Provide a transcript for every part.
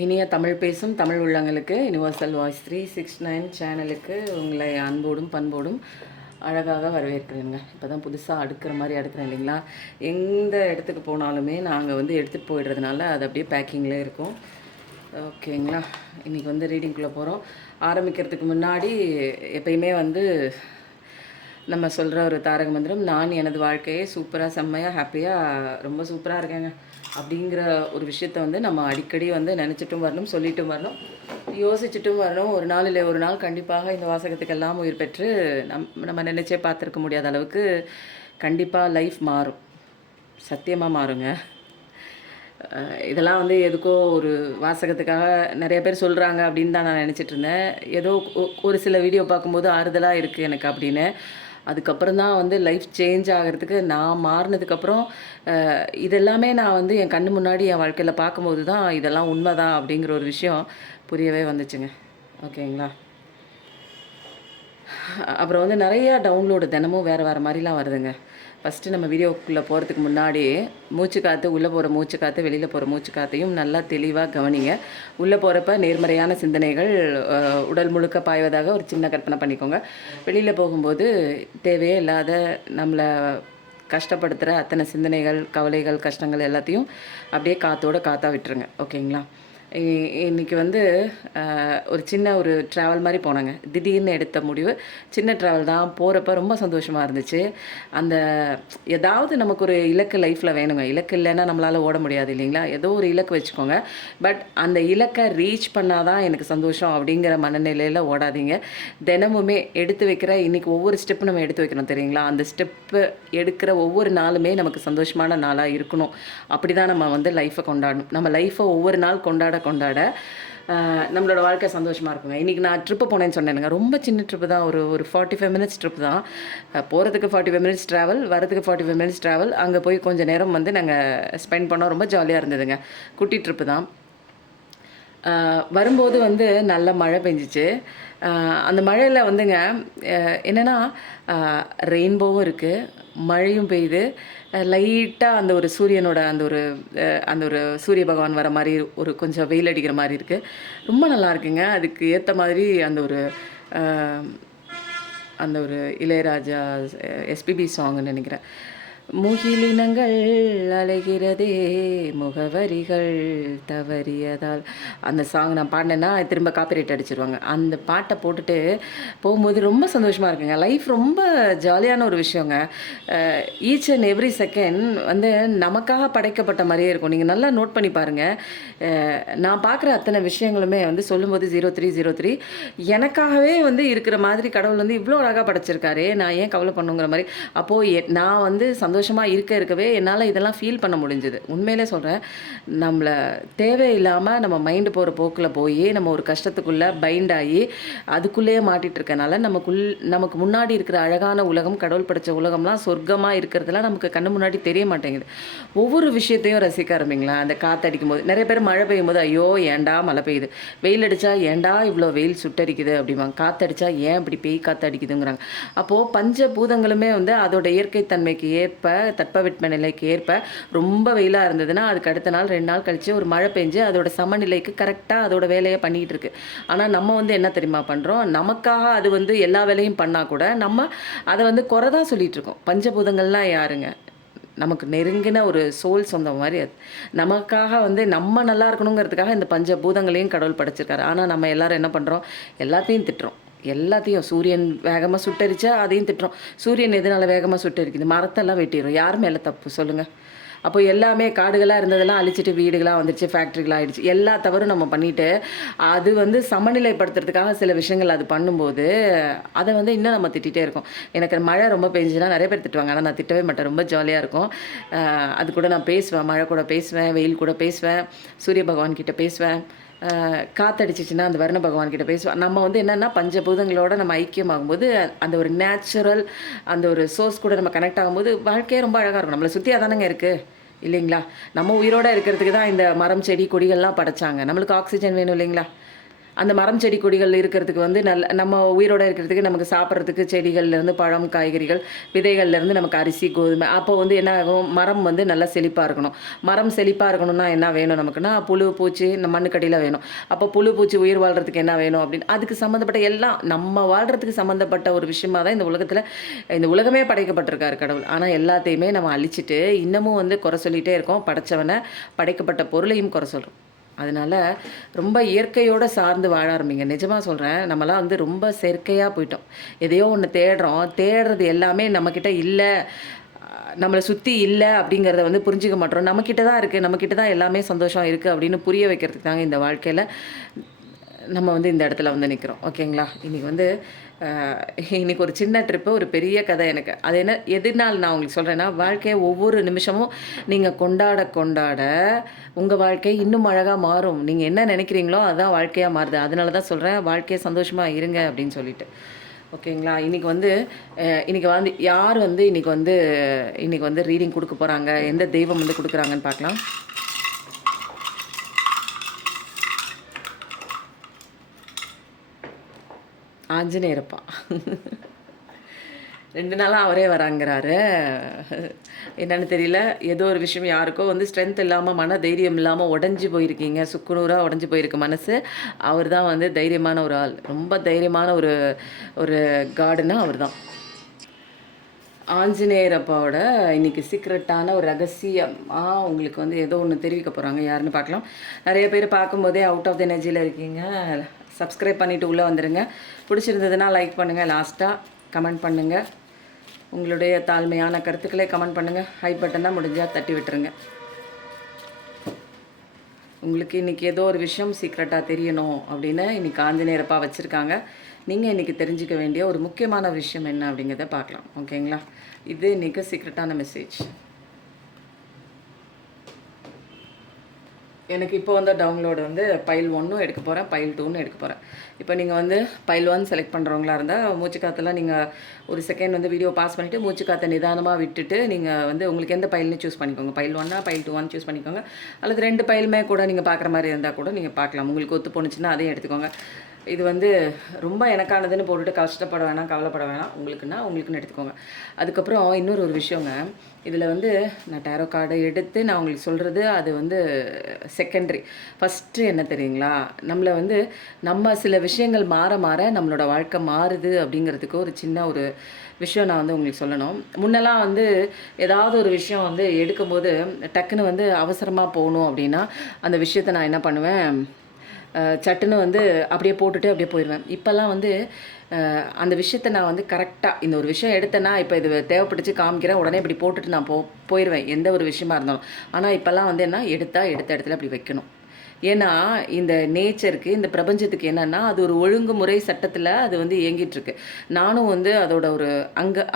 இனிய தமிழ் பேசும் தமிழ் உள்ளங்களுக்கு யுனிவர்சல் வாய்ஸ் 369 சேனலுக்கு உங்களை அன்போடும் பண்போடும் அழகாக வரவேற்கிறேங்க. இப்போ தான் புதுசாக அடுக்கிற மாதிரி அடுக்கிறேன் இல்லைங்களா. எந்த இடத்துக்கு போனாலுமே நாங்கள் வந்து எடுத்துகிட்டு போயிடுறதுனால அது அப்படியே பேக்கிங்கில் இருக்கும். ஓகேங்களா. இன்றைக்கி வந்து ரீடிங்குள்ளே போகிறோம். ஆரம்பிக்கிறதுக்கு முன்னாடி எப்பயுமே வந்து நம்ம சொல்கிற ஒரு தாரக மந்திரம், நான் எனது வாழ்க்கையை சூப்பராக செம்மையாக ஹாப்பியாக ரொம்ப சூப்பராக இருக்கேங்க அப்படிங்கிற ஒரு விஷயத்த வந்து நம்ம அடிக்கடி வந்து நினச்சிட்டும் வரணும், சொல்லிட்டும் வரணும், யோசிச்சுட்டும் வரணும். ஒரு நாள் இல்லை ஒரு நாள் கண்டிப்பாக இந்த வாசகத்துக்கெல்லாம் உயிர் பெற்று நம்ம நினச்சே பார்த்துருக்க முடியாத அளவுக்கு கண்டிப்பாக லைஃப் மாறும், சத்தியமாக மாறுங்க. இதெல்லாம் வந்து எதுக்கோ ஒரு வாசகத்துக்காக நிறைய பேர் சொல்கிறாங்க அப்படின்னு தான் நான் நினச்சிட்டு இருந்தேன். ஏதோ ஒரு சில வீடியோ பார்க்கும்போது ஆறுதலாக இருக்குது எனக்கு அப்படின்னு. அதுக்கப்புறம் தான் வந்து லைஃப் சேஞ்ச் ஆகிறதுக்கு நான் மாறினதுக்கப்புறம் இதெல்லாமே நான் வந்து என் கண்ணு முன்னாடி என் வாழ்க்கையில் பார்க்கும்போது தான் இதெல்லாம் உண்மை தான் அப்படிங்கிற ஒரு விஷயம் புரியவே வந்துச்சுங்க. ஓகேங்களா. அப்புறம் வந்து நிறையா டவுன்லோடு தினமும் வேறு வேறு மாதிரிலாம் வருதுங்க. ஃபஸ்ட்டு நம்ம வீடியோக்குள்ளே போகிறதுக்கு முன்னாடி மூச்சு காற்று, உள்ளே போகிற மூச்சு காற்று, வெளியில் போகிற மூச்சு காற்றையும் நல்லா தெளிவாக கவனிங்க. உள்ளே போகிறப்ப நேர்மறையான சிந்தனைகள் உடல் முழுக்க பாய்வதாக ஒரு சின்ன கற்பனை பண்ணிக்கோங்க. வெளியில் போகும்போது தேவையே இல்லாத நம்மளை கஷ்டப்படுத்துகிற அத்தனை சிந்தனைகள், கவலைகள், கஷ்டங்கள் எல்லாத்தையும் அப்படியே காற்றா விட்டுருங்க. ஓகேங்களா. இன்றைக்கி வந்து ஒரு சின்ன ஒரு ட்ராவல் மாதிரி போனாங்க. திடீர்னு எடுத்த முடிவு, சின்ன ட்ராவல் தான். போகிறப்ப ரொம்ப சந்தோஷமாக இருந்துச்சு. அந்த ஏதாவது நமக்கு ஒரு இலக்கு லைஃப்பில் வேணுங்க. இலக்கு இல்லைன்னா நம்மளால் ஓட முடியாது இல்லைங்களா. ஏதோ ஒரு இலக்கு வச்சுக்கோங்க. பட் அந்த இலக்கை ரீச் பண்ணால் தான் எனக்கு சந்தோஷம் அப்படிங்கிற மனநிலையில் ஓடாதீங்க. தினமுமே எடுத்து வைக்கிற இன்றைக்கி ஒவ்வொரு ஸ்டெப்பு நம்ம எடுத்து வைக்கணும் தெரியுங்களா. அந்த ஸ்டெப்பு எடுக்கிற ஒவ்வொரு நாளுமே நமக்கு சந்தோஷமான நாளாக இருக்கணும். அப்படி தான் நம்ம வந்து லைஃப்பை கொண்டாடணும். நம்ம லைஃப்பை ஒவ்வொரு நாள் கொண்டாட நம்மளோட வாழ்க்கை சந்தோஷமாக இருக்குங்க. இன்றைக்கி நான் ட்ரிப்பு போனேன்னு சொன்னேனுங்க. ரொம்ப சின்ன ட்ரிப்பு தான். ஒரு 45 மினிட்ஸ் ட்ரிப் தான். போகிறதுக்கு 45 மினிட்ஸ் ட்ராவல், வரதுக்கு 45 மினிட்ஸ் ட்ராவல். அங்கே போய் கொஞ்சம் நேரம் வந்து நாங்கள் ஸ்பெண்ட் பண்ணோம். ரொம்ப ஜாலியாக இருந்ததுங்க. குட்டி ட்ரிப்பு தான். வரும்போது வந்து நல்ல மழை பெஞ்சிச்சு. அந்த மழையில் வந்துங்க என்னென்னா ரெயின்போவும் இருக்குது, மழையும் பெய்யுது. லைட்டாக அந்த ஒரு சூரியனோட அந்த ஒரு சூரிய பகவான் வர மாதிரி ஒரு கொஞ்சம் வெயில் அடிக்கிற மாதிரி இருக்குது. ரொம்ப நல்லா இருக்குங்க. அதுக்கு ஏற்ற மாதிரி அந்த ஒரு இளையராஜா எஸ்பிபி சாங்னு நினைக்கிறேன். முகிலினங்கள் அலைகிறதே முகவரிகள் தவறியதால், அந்த சாங் நான் பாடினேன்னா திரும்ப காப்பிரைட் அடிச்சிருவாங்க. அந்த பாட்டை போட்டுட்டு போகும்போது ரொம்ப சந்தோஷமாக இருக்குங்க. லைஃப் ரொம்ப ஜாலியான ஒரு விஷயங்க. ஈச் அண்ட் எவ்ரி செகண்ட் வந்து நமக்காக படைக்கப்பட்ட மாதிரியே இருக்கும். நீங்கள் நல்லா நோட் பண்ணி பாருங்கள். நான் பார்க்குற அத்தனை விஷயங்களுமே வந்து சொல்லும்போது 0303 எனக்காகவே வந்து இருக்கிற மாதிரி கடவுள் வந்து இவ்வளோ அழகாக படைச்சிருக்காரு. நான் ஏன் கவலை பண்ணுங்கிற மாதிரி. அப்போது நான் வந்து சந்தோஷமாக இருக்கவே என்னால் இதெல்லாம் ஃபீல் பண்ண முடிஞ்சுது. உண்மையிலே சொல்கிறேன். நம்மளை தேவையில்லாமல் நம்ம மைண்டு போகிற போக்கில் போய் நம்ம ஒரு கஷ்டத்துக்குள்ளே பைண்ட் ஆகி அதுக்குள்ளேயே மாட்டிகிட்டு இருக்கனால நமக்கு முன்னாடி இருக்கிற அழகான உலகம், கடவுள் படைத்த உலகம்லாம் சொர்க்கமாக இருக்கிறதுலாம் நமக்கு கண்ணு முன்னாடி தெரிய மாட்டேங்குது. ஒவ்வொரு விஷயத்தையும் ரசிக்க ஆரம்பிங்களா. அந்த காற்றடிக்கும் போது நிறைய பேர் மழை பெய்யும் போது ஐயோ ஏண்டா மழை பெய்யுது, வெயில் அடித்தா ஏண்டா இவ்வளோ வெயில் சுட்டடிக்குது அப்படிம்பாங்க, காற்றடிச்சா ஏன் இப்படி பேய் காற்றடிக்குதுங்கிறாங்க. அப்போது பஞ்சபூதங்களுமே வந்து அதோட இயற்கை தன்மைக்கு ஏற்ப, தட்பவெட்ப நிலைக்கு ஏற்ப ரொம்ப வெயிலாக இருந்ததுன்னா அதுக்கு அடுத்த நாள் 2 நாள் கழித்து ஒரு மழை பெஞ்சு அதோட சமநிலைக்கு கரெக்டாக அதோட வேலையை பண்ணிகிட்டு இருக்கு. ஆனால் நம்ம வந்து என்ன தெரியுமா பண்ணுறோம், நமக்காக அது வந்து எல்லா வேலையும் பண்ணால் கூட நம்ம அதை வந்து குறை தான் சொல்லிகிட்டு இருக்கோம். பஞ்சபூதங்கள்லாம் யாருங்க, நமக்கு நெருங்கின ஒரு சோல் சொந்த மாதிரி. அது நமக்காக வந்து நம்ம நல்லா இருக்கணுங்கிறதுக்காக இந்த பஞ்சபூதங்களையும் கடவுள் படைச்சிருக்காரு. ஆனால் நம்ம எல்லோரும் என்ன பண்ணுறோம், எல்லாத்தையும் திட்டுறோம். எல்லாத்தையும் சூரியன் வேகமாக சுட்டரிச்சா அதையும் திட்டுறோம். சூரியன் எதனால் வேகமாக சுட்டரிக்குது, மரத்தெல்லாம் வெட்டிடுறோம். யார் மேலே தப்பு சொல்லுங்கள். அப்போ எல்லாமே காடுகளாக இருந்ததெல்லாம் அழிச்சிட்டு வீடுகளாக வந்துடுச்சு, ஃபேக்ட்ரிகளாக ஆகிடுச்சு. எல்லா தவறும் நம்ம பண்ணிவிட்டு அது வந்து சமநிலைப்படுத்துறதுக்காக சில விஷயங்கள் அது பண்ணும்போது அதை வந்து இன்னும் நம்ம திட்டிகிட்டே இருக்கோம். எனக்கு மழை ரொம்ப பெஞ்சுன்னா நிறைய பேர் திட்டுவாங்க. ஆனால் நான் திட்டவே மாட்டேன். ரொம்ப ஜாலியாக இருக்கும். அது கூட நான் பேசுவேன், மழை கூட பேசுவேன், வெயில் கூட பேசுவேன், சூரிய பகவான் கிட்ட பேசுவேன். காற்றடிச்சிச்சின்னா அந்த வருண பகவான்கிட்ட பேசுவோம். நம்ம வந்து என்னென்னா பஞ்சபூதங்களோட நம்ம ஐக்கியமாகும்போது அந்த ஒரு நேச்சுரல் அந்த ஒரு சோர்ஸ் கூட நம்ம கனெக்ட் ஆகும்போது வாழ்க்கையே ரொம்ப அழகாக இருக்கும். நம்மளை சுற்றி அதானங்க இருக்குது இல்லைங்களா. நம்ம உயிரோடு இருக்கிறதுக்கு தான் இந்த மரம் செடி கொடிகள்லாம் படைச்சாங்க. நம்மளுக்கு ஆக்சிஜன் வேணும் இல்லைங்களா. அந்த மரம் செடி கொடிகள் இருக்கிறதுக்கு வந்து நம்ம உயிரோடு இருக்கிறதுக்கு நமக்கு சாப்பிட்றதுக்கு செடிகள்லேருந்து பழம் காய்கறிகள் விதைகள்லேருந்து நமக்கு அரிசி கோதுமை அப்போ வந்து என்ன ஆகும் மரம் வந்து நல்லா செழிப்பாக இருக்கணும். மரம் செழிப்பாக இருக்கணும்னா என்ன வேணும் நமக்குன்னா புழு பூச்சி இந்த மண்ணுக்கடியில் வேணும். அப்போ புழு பூச்சி உயிர் வாழ்கிறதுக்கு என்ன வேணும் அப்படின்னு அதுக்கு சம்மந்தப்பட்ட எல்லாம் நம்ம வாழ்கிறதுக்கு சம்மந்தப்பட்ட ஒரு விஷயமாக தான் இந்த உலகத்தில் இந்த உலகமே படைக்கப்பட்டிருக்காரு கடவுள். ஆனால் எல்லாத்தையுமே நம்ம அழிச்சிட்டு இன்னமும் வந்து குறை சொல்லிகிட்டே இருக்கோம். படைச்சவனை படைக்கப்பட்ட பொருளையும் குறை சொல்கிறோம். அதனால் ரொம்ப இயற்கையோடு சார்ந்து வாழ ஆரம்பிங்க. நிஜமாக சொல்கிறேன், நம்மலாம் வந்து ரொம்ப செயற்கையாக போயிட்டோம். எதையோ ஒன்று தேடுறது எல்லாமே நம்மக்கிட்ட இல்லை, நம்மளை சுற்றி இல்லை அப்படிங்கிறத வந்து புரிஞ்சிக்க மாட்டோம். நம்மக்கிட்ட தான் இருக்குது, நம்மக்கிட்ட தான் எல்லாமே சந்தோஷம் இருக்குது அப்படின்னு புரிய வைக்கிறதுக்கு தாங்க இந்த வாழ்க்கையில் நம்ம வந்து இந்த இடத்துல வந்து நிற்கிறோம். ஓகேங்களா? இன்றைக்கி வந்து இன்றைக்கி ஒரு சின்ன ட்ரிப்பு, ஒரு பெரிய கதை எனக்கு. அது எதனால் நான் உங்களுக்கு சொல்கிறேன்னா, வாழ்க்கையை ஒவ்வொரு நிமிஷமும் நீங்கள் கொண்டாட உங்கள் வாழ்க்கை இன்னும் அழகாக மாறும். நீங்கள் என்ன நினைக்கிறீங்களோ அதுதான் வாழ்க்கையாக மாறுது. அதனால தான் சொல்கிறேன், வாழ்க்கையை சந்தோஷமாக இருங்க அப்படின்னு சொல்லிட்டு. ஓகேங்களா? இன்றைக்கி வந்து யார் வந்து இன்றைக்கி வந்து ரீடிங் கொடுக்க போகிறாங்க, எந்த தெய்வம் வந்து கொடுக்குறாங்கன்னு பார்க்கலாம். ஆஞ்சநேயரப்பா 2 நாளாக அவரே வராங்கிறாரு. என்னன்னு தெரியல. ஏதோ ஒரு விஷயம் யாருக்கோ வந்து ஸ்ட்ரென்த் இல்லாமல் மன தைரியம் இல்லாமல் உடஞ்சி போயிருக்கீங்க. சுக்குநூறாக உடஞ்சி போயிருக்கு மனசு. அவர் தான் வந்து தைரியமான ஒரு ஆள். ரொம்ப தைரியமான ஒரு காடுன்னா அவர் தான். ஆஞ்சநேயரப்பாவோட இன்றைக்கி சீக்ரெட்டான ஒரு ரகசியமாக உங்களுக்கு வந்து ஏதோ ஒன்று தெரிவிக்க போகிறாங்க. யாருன்னு பார்க்கலாம். நிறைய பேர் பார்க்கும்போதே அவுட் ஆஃப் த எனர்ஜியில் இருக்கீங்க. சப்ஸ்கிரைப் பண்ணிவிட்டு உள்ளே வந்துடுங்க. பிடிச்சிருந்ததுன்னா லைக் பண்ணுங்கள், லாஸ்ட்டாக கமெண்ட் பண்ணுங்கள். உங்களுடைய தாழ்மையான கருத்துக்களை கமெண்ட் பண்ணுங்கள். ஹை பட்டன் தான் முடிஞ்சால் தட்டி விட்டுருங்க. உங்களுக்கு இன்றைக்கி ஏதோ ஒரு விஷயம் சீக்ரெட்டாக தெரியணும் அப்படின்னு இன்றைக்கி ஆஞ்சநேயரப்பா வச்சுருக்காங்க. நீங்கள் இன்றைக்கி தெரிஞ்சிக்க வேண்டிய ஒரு முக்கியமான விஷயம் என்ன அப்படிங்கிறத பார்க்கலாம். ஓகேங்களா? இது இன்றைக்கி சீக்ரெட்டான மெசேஜ். எனக்கு இப்போ வந்து டவுன்லோடு வந்து பைல் 1 எடுக்க போகிறேன், பைல் 2 எடுக்க போகிறேன். இப்போ நீங்கள் வந்து பைல் 1 செலக்ட் பண்ணுறவங்களா இருந்தால் மூச்சு காற்றெல்லாம் நீங்கள் ஒரு செகண்ட் வந்து வீடியோ பாஸ் பண்ணிவிட்டு மூச்சு காற்றை நிதானமாக விட்டுட்டு நீங்கள் வந்து உங்களுக்கு எந்த பைல்னு சூஸ் பண்ணிக்கோங்க. பைல் 1 பைல் 2 சூஸ் பண்ணிக்கோங்க. அல்லது 2 பைலுமே கூட நீங்கள் பார்க்குற மாதிரி இருந்தால் கூட நீங்கள் பார்க்கலாம். உங்களுக்கு ஒத்து போணுச்சுன்னா அதையும் எடுத்துக்கோங்க. இது வந்து ரொம்ப எனக்கானதுன்னு போட்டுட்டு கஷ்டப்பட வேணாம், கவலைப்பட வேணாம். உங்களுக்குன்னு எடுத்துக்கோங்க. அதுக்கப்புறம் இன்னொரு விஷயங்க, இதில் வந்து நான் டேரோ கார்டை எடுத்து நான் உங்களுக்கு சொல்கிறது அது வந்து செகண்டரி. ஃபஸ்ட்டு என்ன தெரியுங்களா, நம்மளை வந்து நம்ம சில விஷயங்கள் மாற நம்மளோட வாழ்க்கை மாறுது அப்படிங்கிறதுக்கு ஒரு சின்ன ஒரு விஷயம் நான் வந்து உங்களுக்கு சொல்லணும். முன்னெல்லாம் வந்து ஏதாவது ஒரு விஷயம் வந்து எடுக்கும்போது டக்குன்னு வந்து அவசரமாக போகணும் அப்படின்னா அந்த விஷயத்தை நான் என்ன பண்ணுவேன், சட்டுன்னு வந்து அப்படியே போட்டுட்டு அப்படியே போயிடுவேன். இப்போல்லாம் வந்து அந்த விஷயத்த நான் வந்து கரெக்டாக இந்த ஒரு விஷயம் எடுத்தேன்னா இப்போ இது தேவைப்பட்டுச்சு காமிக்கிறேன், உடனே இப்படி போட்டுட்டு நான் போயிடுவேன் எந்த ஒரு விஷயமா இருந்தாலும். ஆனால் இப்போல்லாம் வந்து என்ன எடுத்த இடத்துல அப்படி வைக்கணும். ஏன்னா இந்த நேச்சருக்கு இந்த பிரபஞ்சத்துக்கு என்னென்னா அது ஒரு ஒழுங்குமுறை சட்டத்தில் அது வந்து இயங்கிட்டுருக்கு. நானும் வந்து அதோட ஒரு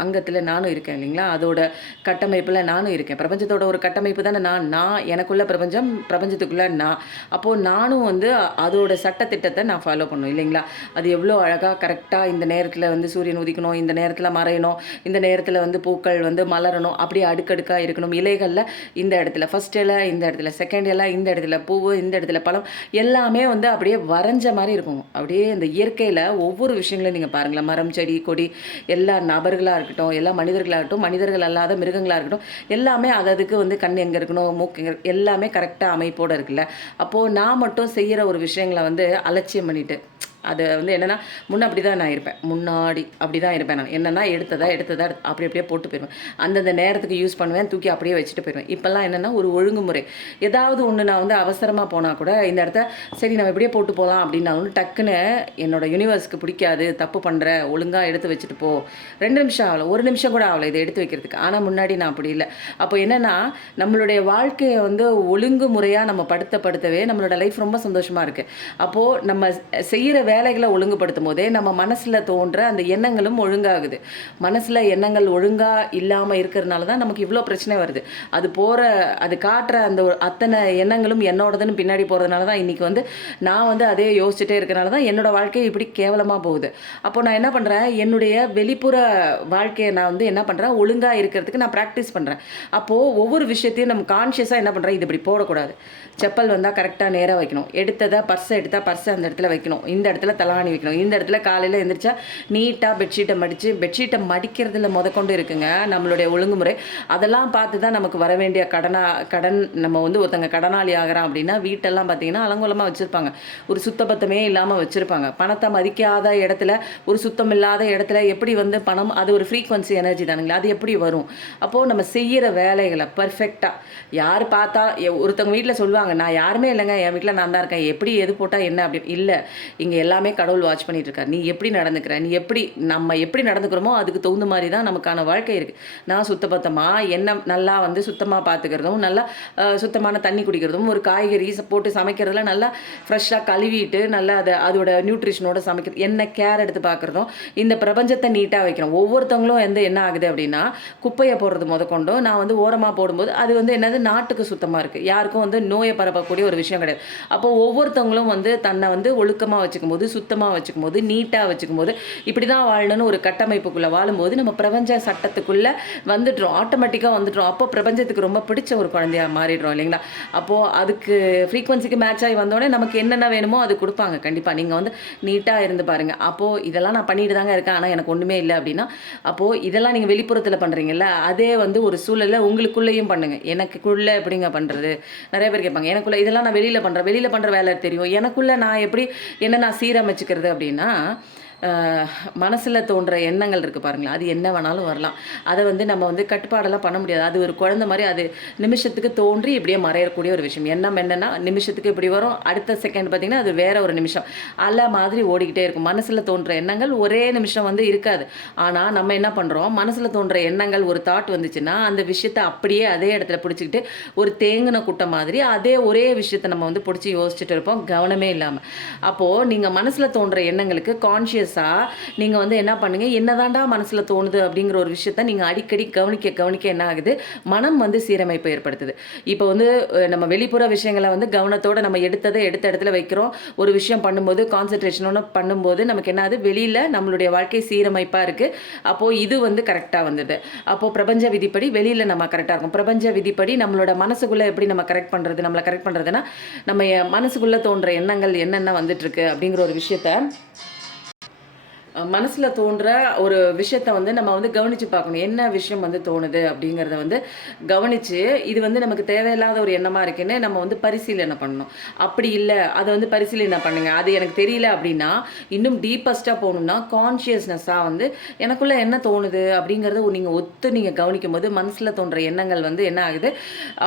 அங்கத்தில் நானும் இருக்கேன் இல்லைங்களா, அதோட கட்டமைப்பில் நானும் இருக்கேன். பிரபஞ்சத்தோட ஒரு கட்டமைப்பு தானே நான் எனக்குள்ள பிரபஞ்சம், பிரபஞ்சத்துக்குள்ளே நான். அப்போது நானும் வந்து அதோட சட்டத்திட்டத்தை நான் ஃபாலோ பண்ணணும் இல்லைங்களா. அது எவ்வளோ அழகாக கரெக்டாக இந்த நேரத்தில் வந்து சூரியன் உதிக்கணும், இந்த நேரத்தில் மறையணும், இந்த நேரத்தில் வந்து பூக்கள் வந்து மலரணும், அப்படியே அடுக்கடுக்காக இருக்கணும். இலைகளில் இந்த இடத்துல ஃபஸ்ட் இலை, இந்த இடத்துல செகண்ட் இலை, இந்த இடத்துல பூவு, இந்த இடத்துல பழம், எல்லாமே வந்து அப்படியே வரைஞ்ச மாதிரி இருக்கும். அப்படியே இந்த இயற்கையில் ஒவ்வொரு விஷயங்களையும் நீங்கள் பாருங்களேன், மரம் செடி கொடி எல்லா நபர்களாக இருக்கட்டும், எல்லா மனிதர்களாகட்டும், மனிதர்கள் அல்லாத மிருகங்களாக இருக்கட்டும், எல்லாமே அதுக்கு வந்து கண் எங்கே இருக்கணும், மூக்கு எங்கே, எல்லாமே கரெக்டாக அமைப்போடு இருக்குல்ல. அப்போது நான் மட்டும் செய்கிற ஒரு விஷயங்களை வந்து அலட்சியம் பண்ணிவிட்டு அது வந்து என்னென்னா அப்படி தான் நான் இருப்பேன், முன்னாடி அப்படி தான் இருப்பேன் நான். என்னென்னா எடுத்ததா அப்படியே போட்டு போயிடுவேன். அந்தந்த நேரத்துக்கு யூஸ் பண்ணுவேன், தூக்கி அப்படியே வச்சுட்டு போயிடுவேன். இப்போல்லாம் என்னென்னா ஒரு ஒழுங்குமுறை. ஏதாவது ஒன்று நான் வந்து அவசரமாக போனால் கூட இந்த இடத்த சரி நம்ம இப்படியே போட்டு போகலாம் அப்படின்னாலும் டக்குன்னு என்னோடய யூனிவர்ஸ்க்கு பிடிக்காது, தப்பு பண்ணுற, ஒழுங்காக எடுத்து வச்சுட்டு போ. 2 நிமிஷம் ஆகலை, 1 நிமிஷம் கூட ஆகலை இதை எடுத்து வைக்கிறதுக்கு. ஆனால் முன்னாடி நான் அப்படி இல்லை. அப்போ என்னென்னா நம்மளுடைய வாழ்க்கையை வந்து ஒழுங்குமுறையாக நம்ம படுத்தவே நம்மளோட லைஃப் ரொம்ப சந்தோஷமாக இருக்குது. அப்போது நம்ம செய்கிற வேலைகளை ஒழுங்குபடுத்தும் போதே நம்ம மனசில் தோன்ற அந்த எண்ணங்களும் ஒழுங்காகுது. மனசில் எண்ணங்கள் ஒழுங்காக இல்லாமல் இருக்கிறதுனால தான் நமக்கு இவ்வளோ பிரச்சனை வருது. அது போகிற அது காட்டுற அந்த அத்தனை எண்ணங்களும் என்னோடதுன்னு பின்னாடி போகிறதுனால தான் இன்றைக்கி வந்து நான் வந்து அதே யோசிச்சுட்டே இருக்கிறனால தான் என்னோடய வாழ்க்கை இப்படி கேவலமாக போகுது. அப்போ நான் என்ன பண்ணுறேன், என்னுடைய வெளிப்புற வாழ்க்கையை நான் வந்து என்ன பண்ணுறேன், ஒழுங்காக இருக்கிறதுக்கு நான் ப்ராக்டிஸ் பண்ணுறேன். அப்போது ஒவ்வொரு விஷயத்தையும் நம்ம கான்ஷியஸாக என்ன பண்ணுறேன், இது இப்படி போடக்கூடாது, செப்பல் வந்தால் கரெக்டாக நேராக வைக்கணும், பர்ஸை எடுத்தால் பர்ஸை அந்த இடத்துல வைக்கணும், இந்த இடத்துல தலாணி வைக்கணும், இந்த இடத்துல காலையில் எழுந்திரிச்சா நீட்டாக பெட்ஷீட்டை மடிக்கிறதுல முதற்கொண்டு இருக்குங்க நம்மளுடைய ஒழுங்குமுறை. அதெல்லாம் பார்த்து தான் நமக்கு வர வேண்டிய கடன் நம்ம வந்து ஒருத்தங்க கடனாளி ஆகிறான் அப்படின்னா வீட்டெல்லாம் பார்த்தீங்கன்னா அலங்கோலமாக வச்சுருப்பாங்க, ஒரு சுத்தபத்தமே இல்லாமல் வச்சுருப்பாங்க. பணத்தை மதிக்காத இடத்துல, ஒரு சுத்தம் இல்லாத இடத்துல எப்படி வந்து பணம், அது ஒரு ஃப்ரீக்வன்சி எனர்ஜி தானுங்களா, அது எப்படி வரும்? அப்போது நம்ம செய்கிற வேலைகளை பர்ஃபெக்டாக யார் பார்த்தா ஒருத்தவங்க வீட்டில் சொல்லுவாங்க, நான் யாருமே இல்லைங்க, என் வீட்டில் நான் தான் இருக்கேன், எப்படி எது போட்டால் என்ன அப்படி இல்லை. இங்கே எல்லாமே கடவுள் வாட்ச் பண்ணிட்டு இருக்கார். நீ எப்படி நடந்துக்கிற, நம்ம எப்படி நடந்துக்கிறோமோ அதுக்கு தகுந்த மாதிரி தான் நமக்கான வாழ்க்கை இருக்குது. நான் சுத்தபத்தமாக என்ன நல்லா வந்து சுத்தமாக பார்த்துக்கிறதும், நல்லா சுத்தமான தண்ணி குடிக்கிறதும், ஒரு காய்கறி போட்டு சமைக்கிறதுல நல்லா ஃப்ரெஷ்ஷாக கழுவிட்டு நல்லா அதோட நியூட்ரிஷனோட சமைக்கிறது, என்ன கேர் எடுத்து பார்க்குறதும், இந்த பிரபஞ்சத்தை நீட்டாக வைக்கிறோம். ஒவ்வொருத்தவங்களும் என்ன ஆகுது அப்படின்னா, குப்பையை போடுறது முதற்கொண்டும் நான் வந்து ஓரமாக போடும்போது அது வந்து என்னது நாட்டுக்கு சுத்தமாக இருக்குது, யாருக்கும் வந்து நோயை பரப்பக்கூடிய ஒரு விஷயம் கிடையாது. அப்போ ஒவ்வொருத்தவங்களும் வந்து தன்னை வந்து ஒழுக்கமாக வச்சுக்கும் போது, சுத்தமாக வச்சுக்கும் போது, நீட்டாக வச்சுக்கும் போது, இப்படி தான் வாழணும்னு ஒரு கட்டமைப்புக்குள்ளே வாழும்போது நம்ம பிரபஞ்ச சட்டத்துக்குள்ளே வந்துடுறோம், ஆட்டோமேட்டிக்காக வந்துடுறோம். அப்போ பிரபஞ்சத்துக்கு ரொம்ப பிடிச்ச ஒரு குழந்தையாக மாறிடுறோம் இல்லைங்களா. அப்போது அதுக்கு ஃப்ரீக்வன்சிக்கு மேட்ச் ஆகி வந்தோடனே நமக்கு என்னென்ன வேணுமோ அது கொடுப்பாங்க. கண்டிப்பாக நீங்கள் வந்து நீட்டாக இருந்து பாருங்கள். அப்போது இதெல்லாம் நான் பண்ணிட்டு தாங்க இருக்கேன், ஆனால் எனக்கு ஒன்றுமே இல்லை அப்படின்னா, அப்போது இதெல்லாம் நீங்கள் வெளிப்புறத்தில் பண்ணுறீங்கல்ல, அதே வந்து ஒரு சூழலை உங்களுக்குள்ளேயும் பண்ணுங்கள். எனக்குள்ளே எப்படிங்க பண்ணுறது, நிறைய பேர் கேட்பாங்க. எனக்குள்ளே இதெல்லாம் நான் வெளியில் பண்ணுற வேலை தெரியும், எனக்குள்ளே நான் எப்படி நான் சீரமைச்சுக்கிறது அப்படின்னா, மனசில் தோன்ற எண்ணங்கள் இருக்குது பாருங்களா, அது என்ன வேணாலும் வரலாம். அதை வந்து நம்ம வந்து கட்டுப்பாடெல்லாம் பண்ண முடியாது. அது ஒரு குழந்தை மாதிரி, அது நிமிஷத்துக்கு தோன்றி இப்படியே மறையக்கூடிய ஒரு விஷயம். எண்ணம் என்னென்னா நிமிஷத்துக்கு இப்படி வரும், அடுத்த செகண்ட் பார்த்திங்கன்னா அது வேற ஒரு நிமிஷம் அலை மாதிரி ஓடிக்கிட்டே இருக்கும். மனசில் தோன்ற எண்ணங்கள் ஒரே நிமிஷம் வந்து இருக்காது. ஆனால் நம்ம என்ன பண்ணுறோம், மனசில் தோன்ற எண்ணங்கள் ஒரு தாட் வந்துச்சுன்னா அந்த விஷயத்தை அப்படியே அதே இடத்துல பிடிச்சிக்கிட்டு ஒரு தேங்கின குட்டை மாதிரி அதே ஒரே விஷயத்தை நம்ம வந்து பிடிச்சி யோசிச்சுட்டு இருப்போம், கவனமே இல்லாமல். அப்போது நீங்கள் மனசில் தோன்ற எண்ணங்களுக்கு கான்ஷியஸாக நீங்கள் வந்து என்ன பண்ணுங்கள், என்னதாண்டா மனசில் தோணுது அப்படிங்கிற ஒரு விஷயத்த நீங்கள் அடிக்கடி கவனிக்க என்ன ஆகுது, மனம் வந்து சீரமைப்பு ஏற்படுத்துது. இப்போ வந்து நம்ம வெளிப்புற விஷயங்களை வந்து கவனத்தோடு நம்ம எடுத்த இடத்துல வைக்கிறோம். ஒரு விஷயம் பண்ணும்போது கான்சன்ட்ரேஷனோட பண்ணும்போது நமக்கு என்ன ஆகுது, வெளியில் நம்மளுடைய வாழ்க்கை சீரமைப்பாக இருக்குது. அப்போது இது வந்து கரெக்டாக வந்தது. அப்போது பிரபஞ்ச விதிப்படி வெளியில் நம்ம கரெக்டாக இருக்கும். பிரபஞ்ச விதிப்படி நம்மளோட மனசுக்குள்ளே எப்படி நம்ம நம்மளை கரெக்ட் பண்ணுறதுன்னா, நம்ம மனசுக்குள்ளே தோன்ற எண்ணங்கள் என்னென்ன வந்துட்டுருக்கு அப்படிங்கிற ஒரு விஷயத்த, மனசில் தோன்ற ஒரு விஷயத்தை வந்து நம்ம வந்து கவனித்து பார்க்கணும். என்ன விஷயம் வந்து தோணுது அப்படிங்கிறத வந்து கவனித்து, இது வந்து நமக்கு தேவையில்லாத ஒரு எண்ணமாக இருக்குன்னு நம்ம வந்து பரிசீலனை பண்ணணும். அப்படி இல்லை, அதை வந்து பரிசீலனை பண்ணுங்க, அது எனக்கு தெரியல அப்படின்னா, இன்னும் டீப்பஸ்ட்டாக போகணுன்னா கான்ஷியஸ்னஸாக வந்து எனக்குள்ளே என்ன தோணுது அப்படிங்கிறத நீங்கள் கவனிக்கும் போது மனசில் தோன்ற எண்ணங்கள் வந்து என்ன ஆகுது,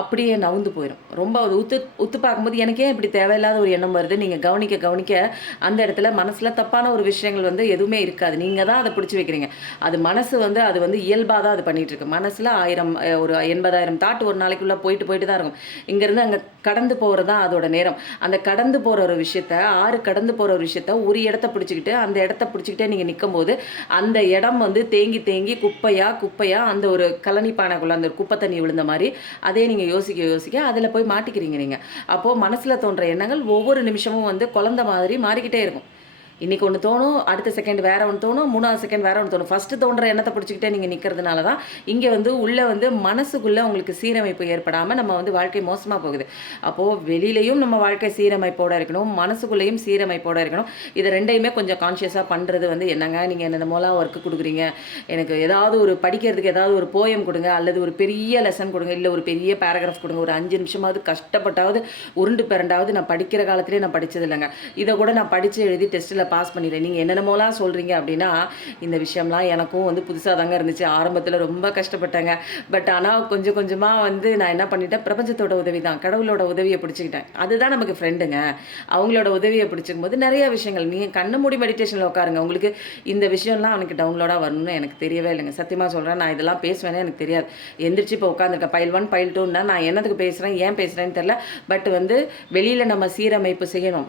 அப்படியே நவுந்து போயிடும். ரொம்ப உத்து பார்க்கும்போது எனக்கே இப்படி தேவையில்லாத ஒரு எண்ணம் வருது, நீங்கள் கவனிக்க அந்த இடத்துல மனசில் தப்பான ஒரு விஷயங்கள் வந்து எதுவுமே இருக்காது. நீங்கள் தான் அதை பிடிச்சி வைக்கிறீங்க. அது மனசு வந்து அது வந்து இயல்பாக தான் அது பண்ணிட்டு இருக்கு. மனசில் 1000 ஒரு 80,000 தாட் ஒரு நாளைக்குள்ளே போயிட்டு தான் இருக்கும். இங்கேருந்து அங்கே கடந்து போகிறது தான் அதோட நேரம். அந்த கடந்து போகிற ஒரு விஷயத்த, கடந்து போகிற ஒரு விஷயத்த ஒரு இடத்த பிடிச்சிக்கிட்டு அந்த இடத்த பிடிச்சிக்கிட்டே நீங்கள் நிற்கும் போது அந்த இடம் வந்து தேங்கி குப்பையா அந்த ஒரு கலனி பானைக்குள்ள அந்த குப்பை தண்ணி விழுந்த மாதிரி அதே நீங்கள் யோசிக்க அதில் போய் மாட்டிக்கிறீங்க நீங்கள். அப்போது மனசில் தோன்ற எண்ணங்கள் ஒவ்வொரு நிமிஷமும் வந்து குழந்தை மாதிரி மாறிக்கிட்டே இருக்கும். இன்றைக்கி ஒன்று தோணும், அடுத்த செகண்ட் வேறு ஒன்று தோணும், 3வது செகண்ட் வேறு ஒன்று தோணும். ஃபஸ்ட்டு தோன்ற எண்ணத்தை பிடிச்சிக்கிட்டே நீங்கள் நிற்கிறதுனால தான் இங்கே வந்து உள்ளே வந்து மனசுக்குள்ளே உங்களுக்கு சீரமைப்பு ஏற்படாமல் நம்ம வந்து வாழ்க்கை மோசமாக போகுது. அப்போது வெளியிலையும் நம்ம வாழ்க்கை சீரமைப்போடு இருக்கணும், மனசுக்குள்ளேயும் சீரமைப்போடு இருக்கணும். இதை ரெண்டையுமே கொஞ்சம் கான்ஷியஸாக பண்ணுறது வந்து என்னங்க, நீங்கள் என்னென்னமோலாம் ஒர்க்கு கொடுக்குறீங்க, எனக்கு ஏதாவது ஒரு படிக்கிறதுக்கு ஏதாவது ஒரு போயம் கொடுங்க, அல்லது ஒரு பெரிய லெசன் கொடுங்க, இல்லை ஒரு பெரிய பேராகிராஃப் கொடுங்க, ஒரு 5 நிமிஷமாவது கஷ்டப்பட்டாவது உருண்டு பிறண்டாவது நான் படிக்கிற காலத்திலே நான் படித்தது இல்லைங்க, இதை கூட நான் படித்து எழுதி டெஸ்ட்டில் பாஸ் பண்ணிடுறேன், நீங்கள் என்னென்னமோலாம் சொல்கிறீங்க அப்படின்னா, இந்த விஷயம்லாம் எனக்கும் வந்து புதுசாக தாங்க இருந்துச்சு. ஆரம்பத்தில் ரொம்ப கஷ்டப்பட்டேங்க. பட் ஆனால் கொஞ்சம் கொஞ்சமாக வந்து நான் என்ன பண்ணிட்டேன், பிரபஞ்சத்தோட உதவி தான், கடவுளோட உதவியை பிடிச்சிக்கிட்டேன். அதுதான் நமக்கு ஃப்ரெண்டுங்க. அவங்களோட உதவியை பிடிச்சிக்கும் போது நிறைய விஷயங்கள், நீங்கள் கண்ணு மூடி மெடிடேஷனில் உட்காருங்க, உங்களுக்கு இந்த விஷயம்லாம் எனக்கு டவுன்லோடாக வரணும்னு எனக்கு தெரியவே இல்லைங்க. சத்தியமாக சொல்கிறேன், நான் இதெல்லாம் பேசுவேனே எனக்கு தெரியாது. எந்திரிச்சு இப்போ உட்காந்துருக்கேன், பைல் 1 பைல் 2ன்னா நான் என்னதுக்கு பேசுகிறேன், ஏன் பேசுகிறேன்னு தெரில. பட் வந்து வெளியில் நம்ம சீரமைப்பு செய்யணும்.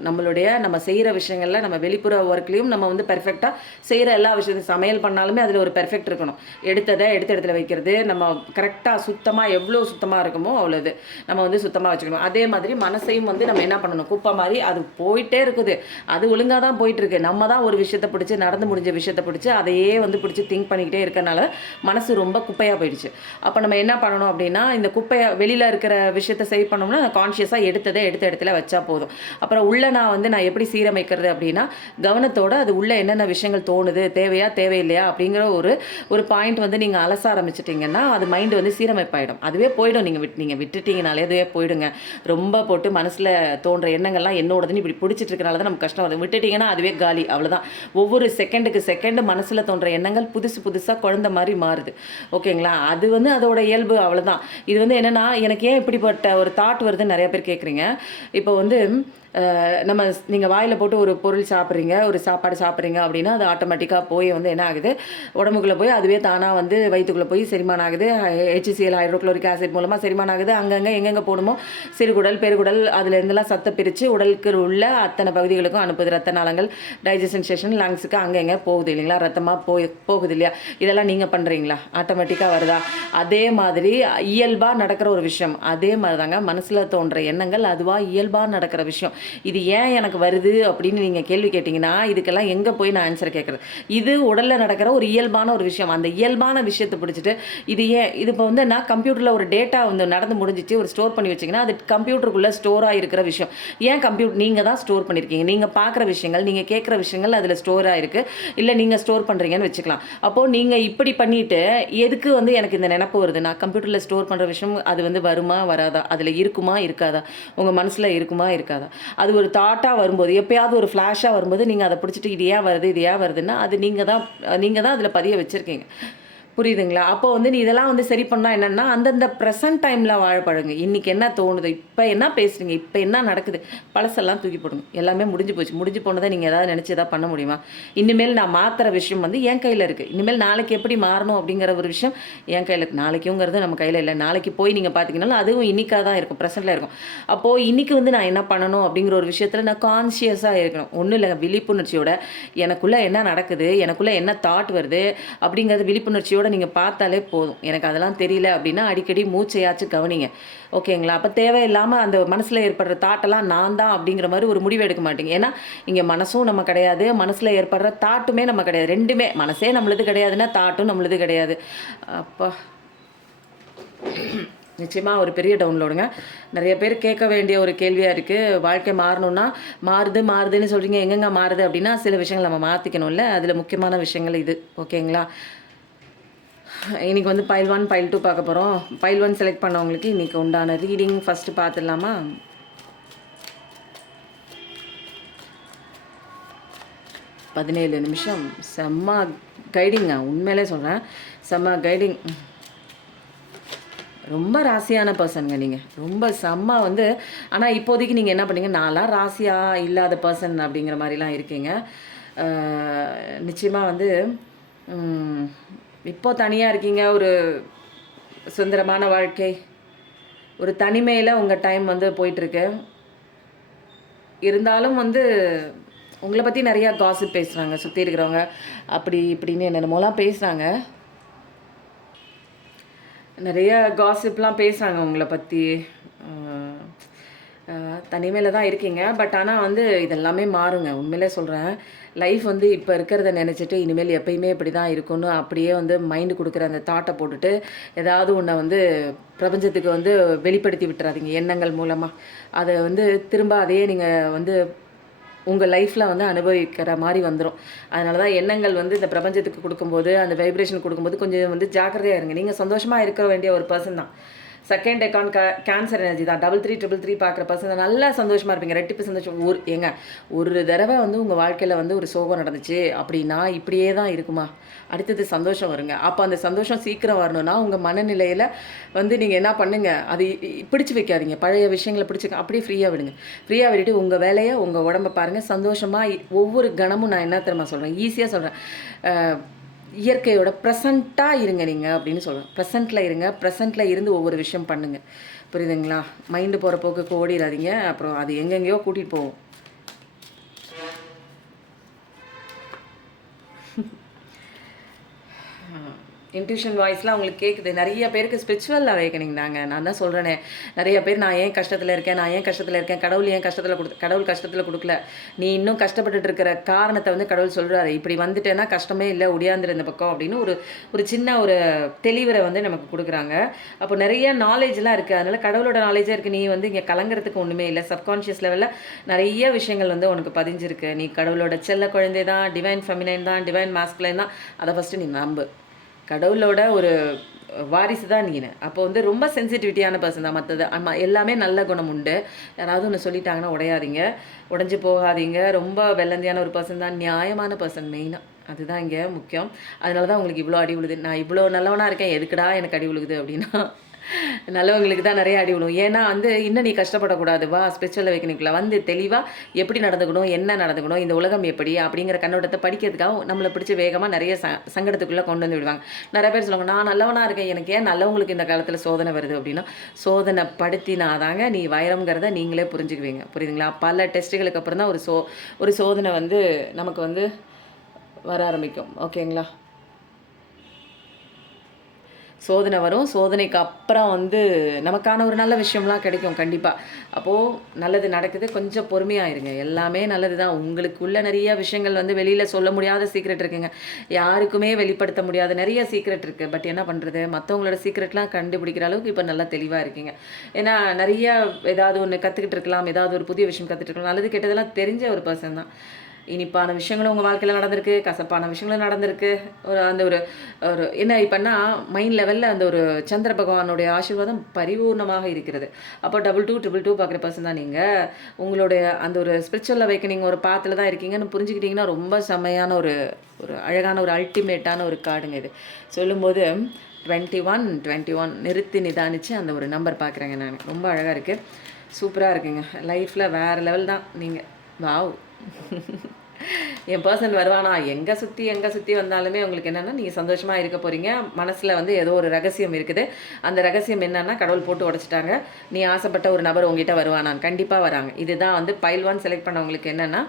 நம்ம செய்கிற விஷயங்களில் நம்ம வெளிப்புற வெளிப்புற ஒர்க்லேயும் நம்ம வந்து பெர்ஃபெக்டாக செய்கிற எல்லா விஷயத்தையும் சமையல் பண்ணாலுமே அதில் ஒரு பெர்ஃபெக்ட் இருக்கணும். எடுத்த இடத்துல வைக்கிறது, நம்ம கரெக்டாக சுத்தமாக எவ்வளோ சுத்தமாக இருக்குமோ அவ்வளோது நம்ம வந்து சுத்தமாக வச்சுக்கணும். அதே மாதிரி மனசையும் வந்து நம்ம என்ன பண்ணணும், குப்பை மாதிரி அது போயிட்டே இருக்குது, அது ஒழுங்காக தான் போயிட்டுருக்கு. நம்ம தான் ஒரு விஷயத்தை பிடிச்சி, நடந்து முடிஞ்ச விஷயத்தை பிடிச்சி அதையே வந்து பிடிச்சி திங்க் பண்ணிக்கிட்டே இருக்கனால மனசு ரொம்ப குப்பையாக போயிடுச்சு. அப்போ நம்ம என்ன பண்ணணும் அப்படின்னா, இந்த குப்பையை வெளியில் இருக்கிற விஷயத்தை சரி பண்ணோம்னா கான்ஷியஸாக எடுத்த இடத்துல வச்சா போதும். அப்புறம் உள்ள நான் எப்படி சீரமைக்கிறது அப்படின்னா, கவனத்தோடு அது உள்ள என்னென்ன விஷயங்கள் தோணுது, தேவையா தேவையில்லையா அப்படிங்கிற ஒரு பாயிண்ட் வந்து நீங்கள் அலச ஆரம்பிச்சிட்டிங்கன்னா அது மைண்டு வந்து சீரமைப்பாயிடும். அதுவே போயிடும். நீங்கள் விட்டுட்டிங்கனாலே அதுவே போயிடுங்க. ரொம்ப போட்டு மனசில் தோன்ற எண்ணங்கள்லாம் என்னோடதுன்னு இப்படி பிடிச்சிட்டு இருக்கனால தான் நமக்கு கஷ்டம் வருது. விட்டுட்டிங்கன்னா அதுவே காலி, அவ்வளோதான். ஒவ்வொரு செகண்டு மனசில் தோன்ற எண்ணங்கள் புதுசாக குழந்தை மாதிரி மாறுது. ஓகேங்களா? அது வந்து அதோட இயல்பு, அவ்வளோதான். இது வந்து என்னென்னா, எனக்கு ஏன் இப்படிப்பட்ட ஒரு தாட் வருதுன்னு நிறைய பேர் கேட்குறீங்க. இப்போ வந்து நீங்கள் வாயில் போட்டு ஒரு பொருள் சாப்பிட்றீங்க, ஒரு சாப்பாடு சாப்பிட்றீங்க அப்படின்னா அது ஆட்டோமேட்டிக்காக போய் வந்து என்ன ஆகுது, உடம்புக்குள்ளே போய் அதுவே தானாக வந்து வயிற்றுக்குள்ளே போய் செரிமானம் ஆகுது. HCl ஹைட்ரோக்ளோரிக் ஆசிட் மூலமாக செரிமானம் ஆகுது. அங்கங்கே எங்கெங்கே போகணுமோ சிறுகுடல் பெருகுடல் அதுலேருந்துலாம் சத்தை பிரித்து உடலுக்கு உள்ள அத்தனை பகுதிகளுக்கும் அனுப்புது. ரத்த நாளங்கள், டைஜஷன் ஸ்டேஷன், லங்ஸுக்கு அங்கங்கே போகுது இல்லைங்களா, ரத்தமாக போகுது இல்லையா. இதெல்லாம் நீங்கள் பண்ணுறீங்களா? ஆட்டோமேட்டிக்காக வருதா? அதே மாதிரி இயல்பாக நடக்கிற ஒரு விஷயம். அதே மாதிரி தாங்க மனசில் தோன்ற எண்ணங்கள் அதுவாக இயல்பாக நடக்கிற விஷயம். இது ஏன் எனக்கு வருது அப்படின்னு நீங்கள் கேள்வி கேட்டிங்கன்னா, இதுக்கெல்லாம் எங்கே போய் நான் ஆன்சர் கேட்குறது? இது உடலில் நடக்கிற ஒரு இயல்பான ஒரு விஷயம். அந்த இயல்பான விஷயத்தை பிடிச்சிட்டு இது இப்போ வந்து நான் கம்ப்யூட்டரில் ஒரு டேட்டா வந்து நடந்து முடிஞ்சிச்சு, ஒரு ஸ்டோர் பண்ணி வச்சிங்கன்னா அது கம்ப்யூட்டருக்குள்ளே ஸ்டோராக இருக்கிற விஷயம். ஏன் நீங்கள் தான் ஸ்டோர் பண்ணியிருக்கீங்க. நீங்கள் பார்க்குற விஷயங்கள், நீங்கள் கேட்குற விஷயங்கள் அதில் ஸ்டோராக இருக்குது. இல்லை நீங்கள் ஸ்டோர் பண்ணுறீங்கன்னு வச்சுக்கலாம். அப்போது நீங்கள் இப்படி பண்ணிவிட்டு எதுக்கு வந்து எனக்கு இந்த நினப்பு வருது, நான் கம்ப்யூட்டரில் ஸ்டோர் பண்ணுற விஷயம் அது வந்து வருமா வராதா, அதில் இருக்குமா இருக்காதா, உங்கள் மனசில் இருக்குமா இருக்காதா, அது ஒரு தாட்டாக வரும்போது, எப்போயாவது ஒரு ஃப்ளாஷாக வரும்போது நீங்கள் அதை பிடிச்சிட்டு இது ஏன் வருதுன்னா அது நீங்கள் தான் அதில் பதிய வச்சுருக்கீங்க. புரியுதுங்களா? அப்போ வந்து நீ இதெல்லாம் வந்து சரி பண்ணால் என்னென்னா, அந்தந்த ப்ரெசன்ட் டைமில் வாழ பழகுங்க. இன்றைக்கி என்ன தோணுது, இப்போ என்ன பேசுகிறீங்க, இப்போ என்ன நடக்குது, பழசெல்லாம் தூக்கி போடுங்க. எல்லாமே முடிஞ்சு போச்சு. முடிஞ்சு போனதை நீங்கள் ஏதாவது நினச்சி எதாவது பண்ண முடியுமா? இனிமேல் நான் மாற்றுற விஷயம் வந்து என் கையில் இருக்குது. இனிமேல் நாளைக்கு எப்படி மாறணும் அப்படிங்கிற ஒரு விஷயம் என் கையில் இருக்குது. நாளைக்குங்கிறது நம்ம கையில் இல்லை. நாளைக்கு போய் நீங்கள் பார்த்தீங்கன்னாலும் அதுவும் இன்றைக்காக தான் இருக்கும், ப்ரெசென்ட்டில் இருக்கும். அப்போது இன்றைக்கி வந்து நான் என்ன பண்ணணும் அப்படிங்கிற ஒரு விஷயத்தில் நான் கான்ஷியஸாக இருக்கணும். ஒன்றும் இல்லை, விழிப்புணர்ச்சியோட எனக்குள்ளே என்ன நடக்குது, எனக்குள்ளே என்ன தாட் வருது அப்படிங்கிறது விழிப்புணர்ச்சியோட நீங்கள் பார்த்தாலே போதும். எனக்கு அதெல்லாம் தெரியல அப்படின்னா அடிக்கடி மூச்சையாச்சும் கவனிங்க. ஓகேங்களா? அப்போ தேவையில்லாமல் அந்த மனசில் ஏற்படுற தாட்டெல்லாம் நான் தான் அப்படிங்கிற மாதிரி ஒரு முடிவு எடுக்க மாட்டீங்க. ஏன்னா இங்கே மனசும் நம்ம கிடையாது, மனசில் ஏற்படுற தாட்டுமே நம்ம கிடையாது. ரெண்டுமே, மனசே நம்மளது கிடையாதுன்னா தாட்டும் நம்மளது கிடையாது. அப்போ நிச்சயமாக ஒரு பெரிய டவுன்லோடுங்க. நிறைய பேர் கேட்க வேண்டிய ஒரு கேள்வியாக இருக்குது. வாழ்க்கை மாறணும்னா மாறுதுன்னு சொல்கிறீங்க, எங்கெங்கே மாறுது அப்படின்னா சில விஷயங்கள் நம்ம மாற்றிக்கணும்ல. அதில் முக்கியமான விஷயங்கள் இது. ஓகேங்களா? இன்றைக்கி வந்து பைல் 1 பைல் 2 பார்க்க போகிறோம். பைல் 1 செலக்ட் பண்ணவங்களுக்கு இன்றைக்கி உண்டான ரீடிங் ஃபஸ்ட்டு பார்த்துடலாமா? 17 நிமிஷம் செம்ம கைடிங்க. உண்மையிலே சொல்கிறேன், செம்ம கைடிங். ரொம்ப ராசியான பர்சனுங்க நீங்கள். ரொம்ப செம்ம வந்து, ஆனால் இப்போதைக்கு நீங்கள் என்ன பண்ணீங்க, நான்லாம் ராசியாக இல்லாத பர்சன் அப்படிங்கிற மாதிரிலாம் இருக்கீங்க. நிச்சயமாக வந்து இப்போ தனியாக இருக்கீங்க. ஒரு சுதந்திரமான வாழ்க்கை, ஒரு தனிமையில் உங்கள் டைம் வந்து போயிட்டுருக்கு. இருந்தாலும் வந்து உங்களை பற்றி நிறையா காசிப் பேசுகிறாங்க சுற்றி இருக்கிறவங்க. அப்படி இப்படின்னு என்னென்னமோலாம் பேசுகிறாங்க. நிறைய காசிப்லாம் பேசுகிறாங்க உங்களை பற்றி. தனிமையில் தான் இருக்கீங்க. பட் ஆனால் வந்து இதெல்லாமே மாறுங்க. உண்மையிலே சொல்கிறேன். லைஃப் வந்து இப்போ இருக்கிறத நினச்சிட்டு இனிமேல் எப்பயுமே இப்படி தான் இருக்குன்னு அப்படியே வந்து மைண்டு கொடுக்குற அந்த தாட்டை போட்டுட்டு ஏதாவது ஒன்றை வந்து பிரபஞ்சத்துக்கு வந்து வெளிப்படுத்தி விட்டுறாதீங்க எண்ணங்கள் மூலமாக. அதை வந்து திரும்ப அதையே நீங்கள் வந்து உங்கள் லைஃப்பில் வந்து அனுபவிக்கிற மாதிரி வந்துடும். அதனால தான் எண்ணங்கள் வந்து இந்த பிரபஞ்சத்துக்கு கொடுக்கும்போது, அந்த வைப்ரேஷன் கொடுக்கும்போது கொஞ்சம் வந்து ஜாக்கிரதையாக இருங்க. நீங்கள் சந்தோஷமாக இருக்க வேண்டிய ஒரு பர்சன் தான். செகண்ட் அக்கௌண்ட் கேன்சர் எனர்ஜி தான். 3333 பார்க்குற பர்சன் தான். நல்லா சந்தோஷமாக இருப்பீங்க. ரெட்டிப்பு சந்தோஷம். ஒரு தடவை வந்து உங்கள் வாழ்க்கையில் வந்து ஒரு சோகம் நடந்துச்சு அப்படின்னா இப்படியே தான் இருக்குமா? அடுத்தது சந்தோஷம் வருங்க. அப்போ அந்த சந்தோஷம் சீக்கிரம் வரணும்னா உங்கள் மனநிலையில் வந்து நீங்கள் என்ன பண்ணுங்க, அது பிடிச்சி வைக்காதீங்க. பழைய விஷயங்களை பிடிச்சிக்க அப்படியே ஃப்ரீயாக விடுங்க. ஃப்ரீயாக விட்டுட்டு உங்கள் வேலையை, உங்கள் உடம்பை பாருங்கள். சந்தோஷமாக ஒவ்வொரு கணமும் நான் என்ன தெரியுமா சொல்கிறேன், ஈஸியாக சொல்கிறேன், இயற்கையோட ப்ரெசண்ட்டாக இருங்க நீங்கள் அப்படின்னு சொல்கிறேன். ப்ரெசண்ட்டில் இருங்க. ப்ரெசண்ட்டில் இருந்து ஒவ்வொரு விஷயம் பண்ணுங்கள். புரியுதுங்களா? மைண்டு போகிற போக்குக்கு ஓடிடாதீங்க. அப்புறம் அது எங்கெங்கேயோ கூட்டிகிட்டு போகும். இன்ட்யூஷன் வாய்ஸ்லாம் உங்களுக்கு கேட்குது. நிறைய பேருக்கு ஸ்பிரிச்சுவல் அவேக்கனிங் தாங்க. நான் தான் சொல்றேனே, நிறைய பேர் நான் ஏன் கஷ்டத்துல இருக்கேன், நான் ஏன் கஷ்டத்துல இருக்கேன், கடவுள் ஏன் கடவுள் கஷ்டத்துல குடுக்கல. நீ இன்னும் கஷ்டப்பட்டுட்டு இருக்கிற காரணத்த வந்து கடவுள் சொல்றாரு. இப்படி வந்துட்டேன்னா கஷ்டமே இல்ல, ஒடியாந்துரு இந்த பக்கம் அப்படின்னு ஒரு சின்ன ஒரு தெளிவுர வந்து நமக்கு குடுக்குறாங்க. அப்போ நிறைய நாலேட்ஜ்லாம் இருக்கு. அதனால கடவுளோட நாலேட்ஜே இருக்கு. நீ வந்து இங்க கலங்குறதுக்கு ஒண்ணுமே இல்ல. சப்கான்ஷியஸ் லெவல்ல நிறைய விஷயங்கள் வந்து உனக்கு பதிஞ்சிருக்கு. நீ கடவுளோட செல்ல குழந்தை தான், டிவைன் ஃபெமினைன் தான், டிவைன் மாஸ்குலைன் தான். அத ஃபர்ஸ்ட்டு நீ நம்பு. கடவுளோட ஒரு வாரிசு தான் நீனு. அப்போ வந்து ரொம்ப சென்சிட்டிவிட்டியான பர்சன் தான். மற்றது எல்லாமே நல்ல குணம் உண்டு. யாராவது ஒன்று சொல்லிட்டாங்கன்னா உடையாதீங்க, உடஞ்சி போகாதீங்க. ரொம்ப வெள்ளந்தியான ஒரு பர்சன் தான், நியாயமான பர்சன் மெயினாக. அதுதான் இங்கே முக்கியம். அதனால தான் உங்களுக்கு இவ்வளோ அடி விழுது. நான் இவ்வளோ நல்லவனா இருக்கேன், எதுக்குடா எனக்கு அடி விழுகுது அப்படின்னா, நல்லவங்களுக்கு தான் நிறைய அடி விழும். ஏன்னா வந்து இன்னும் நீ கஷ்டப்படக்கூடாது, வா ஸ்பிரிச்சுவல் அவேக்கனிங்குள்ள வந்து தெளிவாக எப்படி நடந்துக்கணும், என்ன நடந்துக்கணும், இந்த உலகம் எப்படி அப்படிங்கிற கண்ணோட்டத்தை படிக்கிறதுக்காக நம்மளை பிடிச்சி வேகமாக நிறைய சங்கடத்துக்குள்ளே கொண்டு வந்து விடுவாங்க. நிறைய பேர் சொல்லுவாங்க, நான் நல்லவனாக இருக்கேன், எனக்கு ஏன் நல்லவங்களுக்கு இந்த காலத்தில் சோதனை வருது அப்படின்னா, சோதனை படுத்தினாதாங்க நீ வைரம்ங்கிறத நீங்களே புரிஞ்சுக்குவீங்க. புரியுதுங்களா? பல டெஸ்ட்டுகளுக்கு அப்புறம் தான் ஒரு சோதனை வந்து நமக்கு வந்து வர ஆரம்பிக்கும். ஓகேங்களா? சோதனை வரும். சோதனைக்கு அப்புறம் வந்து நமக்கான ஒரு நல்ல விஷயம்லாம் கிடைக்கும் கண்டிப்பாக. அப்போது நல்லது நடக்குது, கொஞ்சம் பொறுமையாக இருங்க. எல்லாமே நல்லது தான். உங்களுக்குள்ள நிறைய விஷயங்கள் வந்து வெளியில் சொல்ல முடியாத சீக்ரெட் இருக்குங்க. யாருக்குமே வெளிப்படுத்த முடியாத நிறைய சீக்ரெட் இருக்குது. பட் என்ன பண்ணுறது, மற்றவங்களோட சீக்ரெட்லாம் கண்டுபிடிக்கிற அளவுக்கு இப்போ நல்லா தெளிவாக இருக்கீங்க. ஏன்னா நிறைய ஏதாவது ஒன்று கற்றுக்கிட்டு இருக்கலாம், ஏதாவது ஒரு புதிய விஷயம் கற்றுட்டு இருக்கலாம், நல்லது கெட்டதெல்லாம் தெரிஞ்ச ஒரு பர்சன் தான். இனிப்பான விஷயங்களும் உங்கள் வாழ்க்கையில் நடந்திருக்கு, கசப்பான விஷயங்களும் நடந்திருக்கு. ஒரு என்ன இப்போன்னா மைண்ட் லெவலில் அந்த ஒரு சந்திர பகவானுடைய ஆசீர்வாதம் பரிபூர்ணமாக இருக்கிறது. அப்போ 2222 பார்க்குற பர்சன் தான் நீங்கள். உங்களுடைய அந்த ஒரு ஸ்பிரிச்சுவல் அவேக்கனிங் ஒரு பாத்தில் தான் இருக்கீங்கன்னு புரிஞ்சுக்கிட்டிங்கன்னா ரொம்ப செம்மையான ஒரு அழகான ஒரு அல்டிமேட்டான ஒரு கார்டுங்க இது. சொல்லும்போது 21 நிறுத்தி நிதானித்து அந்த ஒரு நம்பர் பார்க்குறேங்க நான். ரொம்ப அழகாக இருக்குது, சூப்பராக இருக்குங்க. லைஃப்பில் வேறு லெவல் தான் நீங்கள். வாவ். என் பர்சன் வருவானா, எங்கே சுற்றி வந்தாலுமே உங்களுக்கு என்னென்னா நீங்கள் சந்தோஷமாக இருக்க போகிறீங்க. மனசில் வந்து ஏதோ ஒரு ரகசியம் இருக்குது. அந்த ரகசியம் என்னென்னா கடவுள் போட்டு உடச்சிட்டாங்க. நீ ஆசைப்பட்ட ஒரு நபர் உங்ககிட்ட வருவானான்னு கண்டிப்பாக வராங்க. இதுதான் வந்து பைல் 1 செலக்ட் பண்ணவங்களுக்கு என்னென்னா,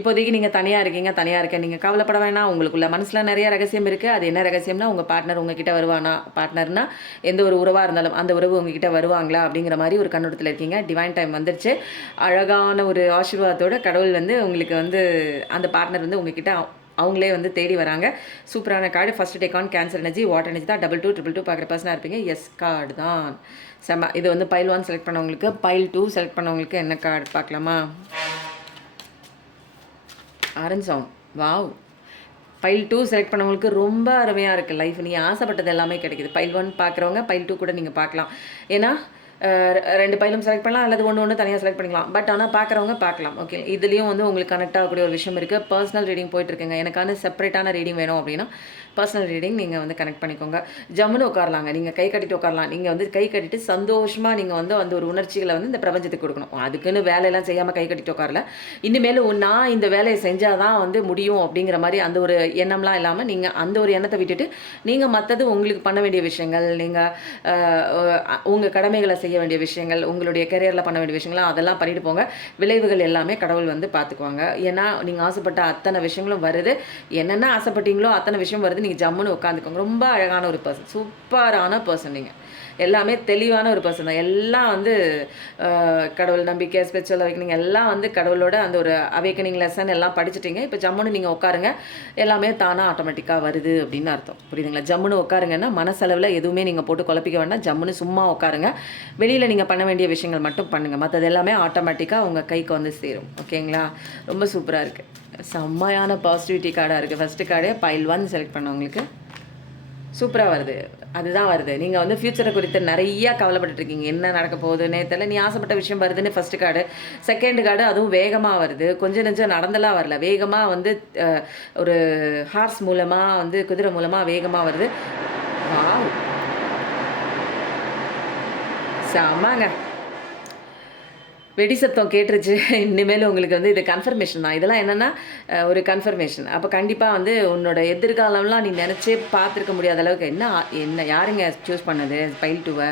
இப்போதைக்கு நீங்கள் தனியாக இருக்கேன், நீங்கள் கவலைப்பட வேணாம். உங்களுக்குள்ள மனசில் நிறைய ரகசியம் இருக்குது. அது என்ன ரகசியம்னா, உங்கள் பார்ட்னர் உங்ககிட்ட வருவானா, பார்ட்னர்னா எந்த ஒரு உறவாக இருந்தாலும் அந்த உறவு உங்ககிட்ட வருவாங்களா அப்படிங்கிற மாதிரி ஒரு கண்ணோட்டத்தில் இருக்கீங்க. டிவைன் டைம் வந்துருச்சு. அழகான ஒரு ஆசீர்வாதத்தோட கடவுள் வந்து உங்களுக்கு வந்து அந்த பார்ட்னர் வந்து உங்ககிட்ட அவங்களே வந்து தேடி வராங்க. சூப்பரான card. First take on cancer energy, water energy தான். 2222 பார்க்குற பர்சனாக இருப்பீங்க. எஸ் கார்டு தான் செம்ம. இது வந்து பைல் 1 செலக்ட் பண்ணவங்களுக்கு. பைல் 2 செலக்ட் பண்ணவங்களுக்கு என்ன கார்டு பார்க்கலாமா? Orange sound. Wow. File 2 select பண்ணவங்களுக்கு ரொம்ப அருமையாக இருக்குது லைஃப். நீ ஆசைப்பட்டது எல்லாமே கிடைக்குது. பைல் 1 பார்க்குறவங்க பைல் 2 கூட நீங்கள் பார்க்கலாம். ஏன்னா 2 பைலும் செலக்ட் பண்ணலாம், அல்லது ஒன்று தனியாக செலக்ட் பண்ணிக்கலாம். பட் ஆனால் பார்க்குறவங்க பார்க்கலாம். ஓகே, இதுலேயும் வந்து உங்களுக்கு கனெக்ட் ஆகக்கூடிய ஒரு விஷயம் இருக்குது. பர்சனல் ரீடிங் போயிட்டுருக்குங்க. எனக்கான செப்பரேட்டான ரீடிங் வேணும் அப்படின்னா பர்சனல் ரீடிங் நீங்கள் வந்து கனெக்ட் பண்ணிக்கோங்க. ஜம்முன்னு உட்காரலாங்க. நீங்கள் கை கட்டிட்டு உட்காரலாம். நீங்கள் வந்து கை கட்டிட்டு சந்தோஷமாக நீங்கள் வந்து அந்த ஒரு உணர்ச்சிகளை வந்து இந்த பிரபஞ்சத்துக்கு கொடுக்கணும். அதுக்குன்னு வேலையெல்லாம் செய்யாமல் கை கட்டிட்டு உட்காரல. இனிமேல் நான் இந்த வேலையை செஞ்சால் தான் வந்து முடியும் அப்படிங்கிற மாதிரி அந்த ஒரு எண்ணம்லாம் இல்லாமல் நீங்கள் அந்த ஒரு எண்ணத்தை விட்டுட்டு நீங்கள் மற்றது உங்களுக்கு பண்ண வேண்டிய விஷயங்கள், நீங்கள் உங்கள் கடமைகளை செய்ய வேண்டிய விஷயங்கள், உங்களுடைய கெரியரில் பண்ண வேண்டிய விஷயங்கள் அதெல்லாம் பண்ணிட்டு போங்க. விளைவுகள் எல்லாமே கடவுள் வந்து பார்த்துக்குவாங்க. ஏன்னா நீங்கள் ஆசைப்பட்ட அத்தனை விஷயங்களும் வருது. என்னென்ன ஆசைப்பட்டீங்களோ அத்தனை விஷயம் வருது. நீங்கள் ஜம்முன்னு உட்காந்துக்கோங்க. ரொம்ப அழகான ஒரு பர்சன், சூப்பரான பர்சன். நீங்கள் எல்லாமே தெளிவான ஒரு பர்சன் தான். எல்லாம் வந்து கடவுள் நம்பிக்கை, ஸ்பிரிச்சுவல் அவேக்கனிங் எல்லாம் வந்து கடவுளோட அந்த ஒரு அவேக்கனிங் லெசன் எல்லாம் படிச்சுட்டீங்க. இப்போ ஜம்முன்னு நீங்கள் உட்காருங்க. எல்லாமே தானாக ஆட்டோமேட்டிக்காக வருது அப்படின்னு அர்த்தம். புரியுதுங்களா? ஜம்முன்னு உட்காருங்கன்னா மனசளவில் எதுவுமே நீங்கள் போட்டு குழப்பிக்க வேண்டாம். ஜம்முன்னு சும்மா உட்காருங்க. வெளியில் நீங்கள் பண்ண வேண்டிய விஷயங்கள் மட்டும் பண்ணுங்கள். மற்றது எல்லாமே ஆட்டோமேட்டிக்காக உங்கள் கைக்கு வந்து சேரும். ஓகேங்களா? ரொம்ப சூப்பராக இருக்குது. செம்மையான பாசிட்டிவிட்டி கார்டாக இருக்குது. ஃபஸ்ட்டு கார்டே பைல் 1 செலக்ட் பண்ணவங்களுக்கு சூப்பராக வருது. அதுதான் வருது. நீங்கள் வந்து ஃப்யூச்சரை குறித்து நிறையா கவலைப்பட்டுருக்கீங்க. என்ன நடக்க போகுதுன்னே தெரியல. நீ ஆசைப்பட்ட விஷயம் வருதுன்னு ஃபஸ்ட்டு கார்டு. செகண்ட் கார்டு அதுவும் வேகமாக வருது. கொஞ்சம் நெஞ்சம் நடந்தெல்லாம் வரல. வேகமாக வந்து ஒரு ஹார்ஸ் மூலமாக வந்து குதிரை மூலமாக வேகமாக வருது. வாவ், செம்மங்க. வெடி சத்தம் கேட்டுருச்சு. இனிமேல் உங்களுக்கு வந்து இது கன்ஃபர்மேஷன் தான். இதெல்லாம் என்னென்னா ஒரு கன்ஃபர்மேஷன். அப்போ கண்டிப்பாக வந்து உன்னோட எதிர்காலம்லாம் நீ நினச்சே பார்த்துருக்க முடியாத அளவுக்கு என்ன யாருங்க சூஸ் பண்ணது பைல் 2?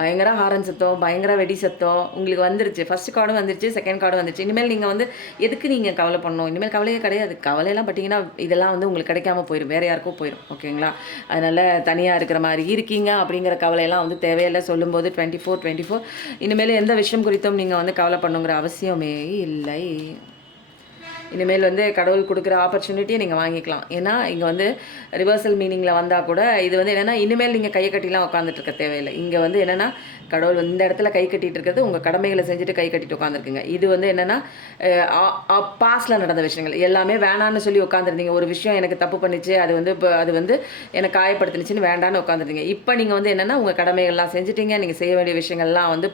பயங்கர ஹாரன் சத்தம், பயங்கர வெடி சத்தம் உங்களுக்கு வந்துருச்சு. ஃபர்ஸ்ட் கார்டும் வந்துருச்சு, செகண்ட் கார்டும் வந்துருச்சு. இனிமேல் நீங்கள் வந்து எதுக்கு நீங்கள் கவலை பண்ணணும்? இனிமேல் கவலையே கிடையாது. கவலையெல்லாம் பட்டீங்கன்னா இதெல்லாம் வந்து உங்களுக்கு கிடைக்காம போயிடும், வேறு யாருக்கோ போயிடும். ஓகேங்களா? அதனால் தனியாக இருக்கிற மாதிரி இருக்கீங்க அப்படிங்கிற கவலையெல்லாம் வந்து தேவையில்லை. சொல்லும்போது 24 இனிமேல் எந்த விஷயம் குறித்தும் நீங்கள் வந்து கவலை பண்ணுங்கிற அவசியமே இல்லை. இனிமேல் வந்து கடவுள் கொடுக்குற ஆப்பர்ச்சுனிட்டியை நீங்கள் வாங்கிக்கலாம். ஏன்னா இங்கே வந்து ரிவர்சல் மீனிங்கில் வந்தால் கூட இது வந்து என்னென்னா இனிமேல் நீங்கள் கையை கட்டிலாம் உட்காந்துட்டு இருக்க தேவையில்லை. இங்கே வந்து என்னென்னா கடவுள் வந்து இந்த இடத்துல கை கட்டிட்டு இருக்கிறது உங்கள் கடமைகளை செஞ்சுட்டு கை கட்டிட்டு உட்காந்துருக்குங்க. இது வந்து என்னென்னா பாஸ்டில் நடந்த விஷயங்கள் எல்லாமே வேணான்னு சொல்லி உட்காந்துருந்தீங்க. ஒரு விஷயம் எனக்கு தப்பு பண்ணிச்சு, அது வந்து இப்போ அது வந்து எனக்கு காயப்படுத்துனுச்சுன்னு வேண்டான்னு உட்காந்துருந்தீங்க. இப்போ நீங்கள் வந்து என்னென்னா உங்கள் கடமைகள்லாம் செஞ்சுட்டீங்க, நீங்கள் செய்ய வேண்டிய விஷயங்கள்லாம் வந்து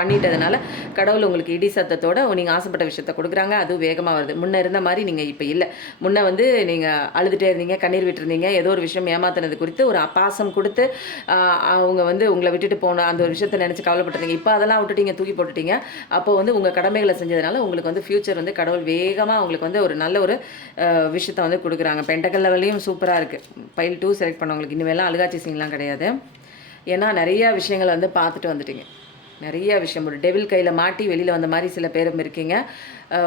பண்ணிட்டதுனால கடவுள் உங்களுக்கு இடி சத்தத்தோடு நீங்கள் ஆசைப்பட்ட விஷயத்த கொடுக்குறாங்க. அது வேகமாக வருது. முன்னே இருந்த மாதிரி நீங்கள் இப்போ இல்லை. முன்னே வந்து நீங்கள் அழுதுகிட்டே இருந்தீங்க, கண்ணீர் விட்டுருந்தீங்க, ஏதோ ஒரு விஷயம் ஏமாத்தினது குறித்து ஒரு பாசம் கொடுத்து அவங்க வந்து உங்களை விட்டுட்டு போன அந்த ஒரு விஷயத்தை நினச்சி கவலைப்பட்டுருந்தீங்க. இப்போ அதெல்லாம் விட்டுட்டீங்க, தூக்கி போட்டுட்டீங்க. அப்போ வந்து உங்கள் கடமைகளை செஞ்சதுனால உங்களுக்கு வந்து ஃப்யூச்சர் வந்து கடவுள் வேகமாக உங்களுக்கு வந்து ஒரு நல்ல ஒரு விஷயத்தை வந்து கொடுக்குறாங்க. பென்டக்கல் லெவல்லையும் சூப்பராக இருக்குது. பைல் 2 செலக்ட் பண்ணவங்களுக்கு இனிமேலாம் அழுகாட்சி சீன்லாம் கிடையாது. ஏன்னா நிறையா விஷயங்களை வந்து பார்த்துட்டு வந்துட்டீங்க. நிறைய விஷயம் ஒரு டெவில் கையில் மாட்டி வெளியில் வந்த மாதிரி சில பேரும் இருக்கீங்க.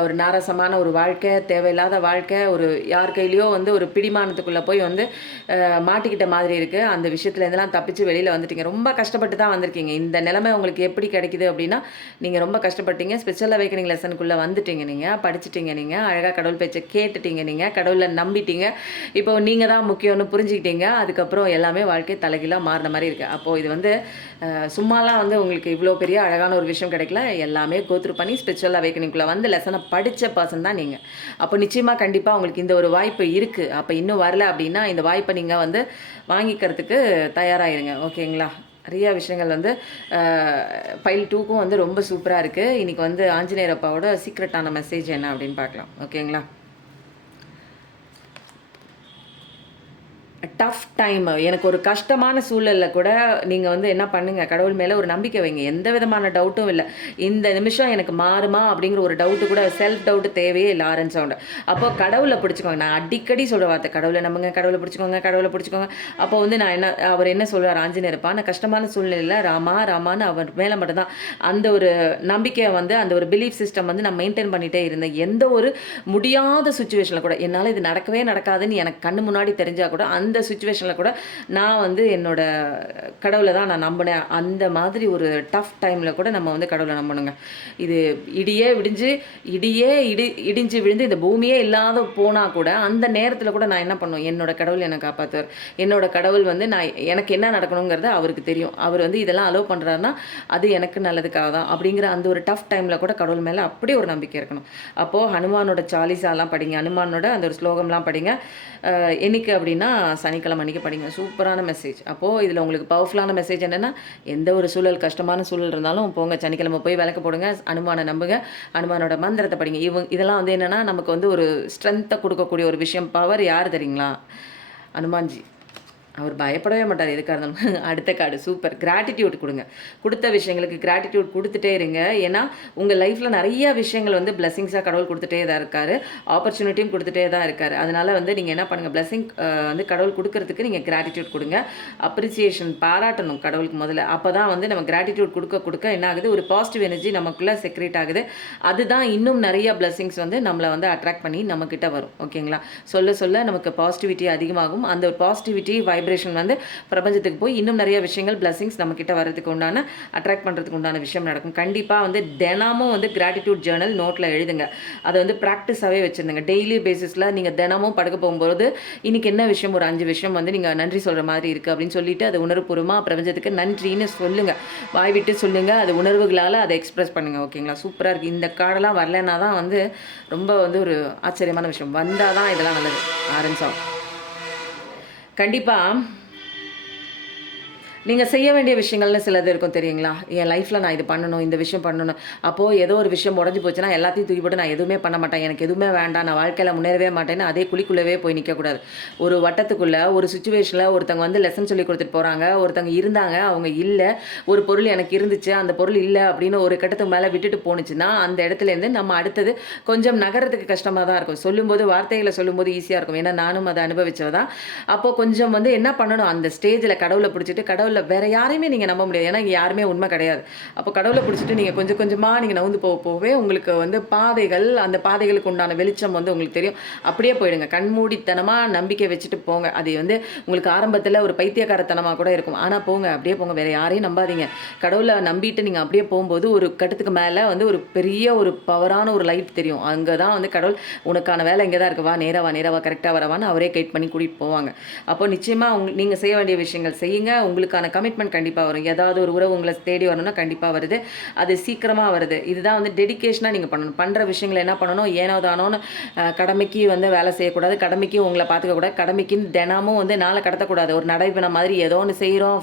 ஒரு நாரசமான ஒரு வாழ்க்கை, தேவையில்லாத வாழ்க்கை, ஒரு யார் கையிலையோ வந்து ஒரு பிடிமானத்துக்குள்ளே போய் வந்து மாட்டிக்கிட்ட மாதிரி இருக்குது. அந்த விஷயத்துலேருந்துலாம் தப்பிச்சு வெளியில் வந்துட்டீங்க. ரொம்ப கஷ்டப்பட்டு தான் வந்திருக்கீங்க. இந்த நிலைமை உங்களுக்கு எப்படி கிடைக்குது அப்படின்னா நீங்கள் ரொம்ப கஷ்டப்பட்டீங்க. ஸ்பெஷல் அவேக்கனிங் லெசனுக்குள்ளே வந்துட்டீங்க. நீங்கள் படிச்சுட்டீங்க, நீங்கள் அழகாக கடவுள் பேச்சை கேட்டுட்டீங்க, நீங்கள் கடவுளை நம்பிட்டீங்க. இப்போ நீங்கள் தான் முக்கியம்னு புரிஞ்சுக்கிட்டீங்க. அதுக்கப்புறம் எல்லாமே வாழ்க்கை தலைகீழாக மாறின மாதிரி இருக்குது. அப்போது இது வந்து சும்மாலாம் வந்து உங்களுக்கு இவ்வளோ பெரிய அழகான ஒரு விஷயம் கிடைக்கல. எல்லாமே கோத்ரூ பண்ணி ஸ்பிரிச்சுவல் அவேக்கனிங்குள்ளே வந்து லெசனை படித்த பர்சன் தான் நீங்கள். அப்போ நிச்சயமாக கண்டிப்பாக உங்களுக்கு இந்த ஒரு வாய்ப்பு இருக்குது. அப்போ இன்னும் வரல அப்படின்னா இந்த வாய்ப்பை நீங்கள் வந்து வாங்கிக்கிறதுக்கு தயாராகிருங்க. ஓகேங்களா? நிறைய விஷயங்கள் வந்து பைல் 2க்கும் வந்து ரொம்ப சூப்பராக இருக்குது. இன்றைக்கி வந்து ஆஞ்சநேயர் அப்பாவோட சீக்ரெட்டான மெசேஜ் என்ன அப்படின்னு பார்க்கலாம். ஓகேங்களா? டஃப் டைம் எனக்கு ஒரு கஷ்டமான சூழலில் கூட நீங்கள் வந்து என்ன பண்ணுங்கள், கடவுள் மேலே ஒரு நம்பிக்கை வைங்க. எந்த விதமான டவுட்டும் இல்லை. இந்த நிமிஷம் எனக்கு மாறுமா அப்படிங்கிற ஒரு டவுட்டு கூட செல்ஃப் டவுட்டு தேவையே இல்லை. ஆரன் சவுண்டு அப்போ கடவுளை பிடிச்சிக்கோங்க. நான் அடிக்கடி சொல்கிற வார்த்தை கடவுளை நம்புங்க, கடவுளை பிடிச்சிக்கோங்க, கடவுளை பிடிச்சிக்கோங்க. அப்போ வந்து நான் என்ன அவர் என்ன சொல்கிறார் ஆஞ்சநேயர்ப்பா, நான் கஷ்டமான சூழ்நிலையில் ராமான்னு அவர் மேலே மட்டும்தான் அந்த ஒரு நம்பிக்கையை வந்து அந்த ஒரு பிலீஃப் சிஸ்டம் வந்து நான் மெயின்டைன் பண்ணிகிட்டே இருந்தேன். எந்த ஒரு முடியாத சுச்சுவேஷனில் கூட என்னால் இது நடக்கவே நடக்காதுன்னு எனக்கு கண்ணு முன்னாடி தெரிஞ்சால் கூட அந்த சுச்சுவேஷனில் கூட நான் வந்து என்னோட கடவுளை தான் நான் நம்பினேன். அந்த மாதிரி ஒரு டஃப் டைமில் கூட நம்ம வந்து கடவுளை நம்பணுங்க. இது இடிஞ்சு விழுந்து இந்த பூமியே இல்லாத போனால் கூட அந்த நேரத்தில் கூட நான் என்ன பண்ணுவேன், என்னோட கடவுள் என்னை காப்பாற்றுவார். என்னோட கடவுள் வந்து நான் எனக்கு என்ன நடக்கணுங்கிறத அவருக்கு தெரியும். அவர் வந்து இதெல்லாம் அலோவ் பண்ணுறாருன்னா அது எனக்கு நல்லதுக்காக தான் அப்படிங்கிற அந்த ஒரு டஃப் டைமில் கூட கடவுள் மேலே அப்படியே ஒரு நம்பிக்கை இருக்கணும். அப்போது ஹனுமானோட சாலிசாலாம் படிங்க, ஹனுமானோட அந்த ஒரு ஸ்லோகம்லாம் படிங்க. என்னைக்கு அப்படின்னா சனிக்கிழமை அன்றைக்கி படிங்க. சூப்பரான மெசேஜ். அப்போது இதில் உங்களுக்கு பவர்ஃபுல்லான மெசேஜ் என்னென்னா, எந்த ஒரு சூழல் கஷ்டமான சூழல் இருந்தாலும் போங்க சனிக்கிழமை போய் விளக்கு போடுங்க, அனுமானை நம்புங்க, அனுமானோட மந்திரத்தை படிங்க. இதெல்லாம் வந்து என்னென்னா நமக்கு வந்து ஒரு ஸ்ட்ரென்த்தை கொடுக்கக்கூடிய ஒரு விஷயம். பவர் யார் தெரியுங்களா? அனுமான்ஜி. அவர் பயப்படவே மாட்டார் எதுக்காக இருந்தாலும். அடுத்த கார்டு சூப்பர். கிராட்டிடியூட் கொடுங்க. கொடுத்த விஷயங்களுக்கு கிராட்டிடியூட் கொடுத்துட்டே இருங்க. ஏன்னா உங்கள் லைஃப்பில் நிறைய விஷயங்கள் வந்து பிளெஸிங்ஸாக கடவுள் கொடுத்துட்டே தான் இருக்கார், ஆப்பர்ச்சுனிட்டியும் கொடுத்துட்டே தான் இருக்கார். அதனால் வந்து நீங்கள் என்ன பண்ணுங்கள், பிளெஸிங் வந்து கடவுள் கொடுக்கறதுக்கு நீங்கள் கிராட்டிடியூட் கொடுங்க. அப்ரிசியேஷன் பாராட்டணும் கடவுளுக்கு முதல்ல. அப்போ தான் வந்து நம்ம கிராட்டிடியூட் கொடுக்க என்ன ஆகுது, ஒரு பாசிட்டிவ் எனர்ஜி நமக்குள்ளே செக்ரேட் ஆகுது. அதுதான் இன்னும் நிறைய பிளெஸிங்ஸ் வந்து நம்மளை வந்து அட்ராக்ட் பண்ணி நம்மக்கிட்ட வரும். ஓகேங்களா? சொல்ல சொல்ல நமக்கு பாசிட்டிவிட்டி அதிகமாகும். அந்த ஒரு பாசிட்டிவிட்டி வைப்ரேஷன் வந்து பிரபஞ்சத்துக்கு போய் இன்னும் நிறைய விஷயங்கள் பிளஸிங்ஸ் நம்ம கிட்ட வர்றதுக்கு உண்டான அட்ராக்ட் பண்ணுறதுக்கு உண்டான விஷயம் நடக்கும். கண்டிப்பாக வந்து தினமும் வந்து கிராட்டிடியூட் ஜேர்னல் நோட்டில் எழுதுங்க. அதை வந்து ப்ராக்டிஸாகவே வச்சுருந்துங்க. டெய்லி பேசிஸில் நீங்கள் தினமும் படுக்க போகும்போது இன்றைக்கி என்ன விஷயம், ஒரு 5 விஷயம் வந்து நீங்கள் நன்றி சொல்கிற மாதிரி இருக்குது அப்படின்னு சொல்லிட்டு அதை உணர்வுபூர்வமாக பிரபஞ்சத்துக்கு நன்றின்னு சொல்லுங்கள். வாய் விட்டு சொல்லுங்கள். அது உணர்வுகளால் அதை எக்ஸ்பிரஸ் பண்ணுங்கள். ஓகேங்களா? சூப்பராக இருக்குது. இந்த கார்டெல்லாம் வரலன்னா தான் வந்து ரொம்ப வந்து ஒரு ஆச்சரியமான விஷயம். வந்தால் தான் இதெல்லாம் நல்லது. ஆரம்பிச்சோம் கண்டிப்பாக நீங்கள் செய்ய வேண்டிய விஷயங்கள்னு சிலது இருக்கும் தெரியுங்களா? என் லைஃப்பில் நான் இது பண்ணணும், இந்த விஷயம் பண்ணணும். அப்போது ஏதோ ஒரு விஷயம் உடஞ்சி போச்சுன்னா எல்லாத்தையும் தூக்கி போட்டு நான் எதுவுமே பண்ண மாட்டேன், எனக்கு எதுவுமே வேண்டாம், நான் வாழ்க்கையில் முன்னேறவே மாட்டேன்னு அதே குழிக்குள்ளவே போய் நிற்கக்கூடாது. ஒரு வட்டத்துக்குள்ளே ஒரு சுச்சுவேஷனில் ஒருத்தவங்க வந்து லெசன் சொல்லி கொடுத்துட்டு போகிறாங்க, ஒருத்தவங்க இருந்தாங்க, அவங்க இல்லை, ஒரு பொருள் எனக்கு இருந்துச்சு, அந்த பொருள் இல்லை அப்படின்னு ஒரு கட்டத்துக்கு மேலே விட்டுட்டு போணுச்சுன்னா அந்த இடத்துலேருந்து நம்ம அடுத்தது கொஞ்சம் நகரத்துக்கு கஷ்டமாக தான் இருக்கும். சொல்லும்போது வார்த்தைகளை சொல்லும்போது ஈஸியாக இருக்கும். ஏன்னா நானும் அதை அனுபவிச்சது தான். அப்போது கொஞ்சம் வந்து என்ன பண்ணணும், அந்த ஸ்டேஜில் கடவுளை பிடிச்சிட்டு கடவுள் கடவுள வேற யாரையுமே நீங்க நம்ப முடியாது. ஏன்னா, இங்க யாருமே உண்மை கிடையாது. அப்போ கடவுள புடிச்சுட்டு நீங்க கொஞ்சம் கொஞ்சமா நீங்க நவுந்து போகவே உங்களுக்கு வந்து பாதைகள், அந்த பாதைகளுக்கு உண்டான வெளிச்சம் வந்து உங்களுக்கு தெரியும். அப்படியே போயிடுங்க. கண்மூடித்தனமா நம்பிக்கை வச்சுட்டு போங்க. அது வந்து உங்களுக்கு ஆரம்பத்தில ஒரு பைத்தியக்காரத்தனமா கூட இருக்கும். ஆனா போங்க, அப்படியே போங்க. வேற யாரையும் நம்பாதீங்க. கடவுள நம்பிட்டு நீங்க அப்படியே போம்போது, ஒரு கட்டத்துக்கு மேல வந்து ஒரு பெரிய ஒரு பவரான ஒரு லைட் தெரியும். அங்க தான் வந்து கடவுள் உனக்கான வேலை இங்க தான் இருக்கு. வா, நேரா வா, நேரா வா, கரெக்ட்டா வரவான்னு அவரே கைட் பண்ணி கூட்டிட்டு போவாங்க. அப்போ நிச்சயமா நீங்க செய்ய வேண்டிய விஷயங்கள் செய்யுங்க. உங்களுக்கான கமிட்மெண்ட் கண்டிப்பா வரும். ஏதாவது ஒரு உறவு உங்கள தேடி வரணும்னா கண்டிப்பா வருது. அது சீக்கிரமா வருது. இதுதான் வந்து டெடிகேஷனா நீங்க பண்ணணும். பண்ற விஷயங்கள என்ன பண்ணணும், ஏனோ தானோன்னு கடமைக்கு வந்து வேலை செய்யக்கூடாது. கடமைக்கு உங்கள பார்த்துக்க கூடாது. கடமைக்குன்னு தினமும் வந்து நாள கடத்தக்கூடாது. ஒரு நடைப்பயணம் மாதிரி ஏதோ ஒண்ணு செய்றோம்.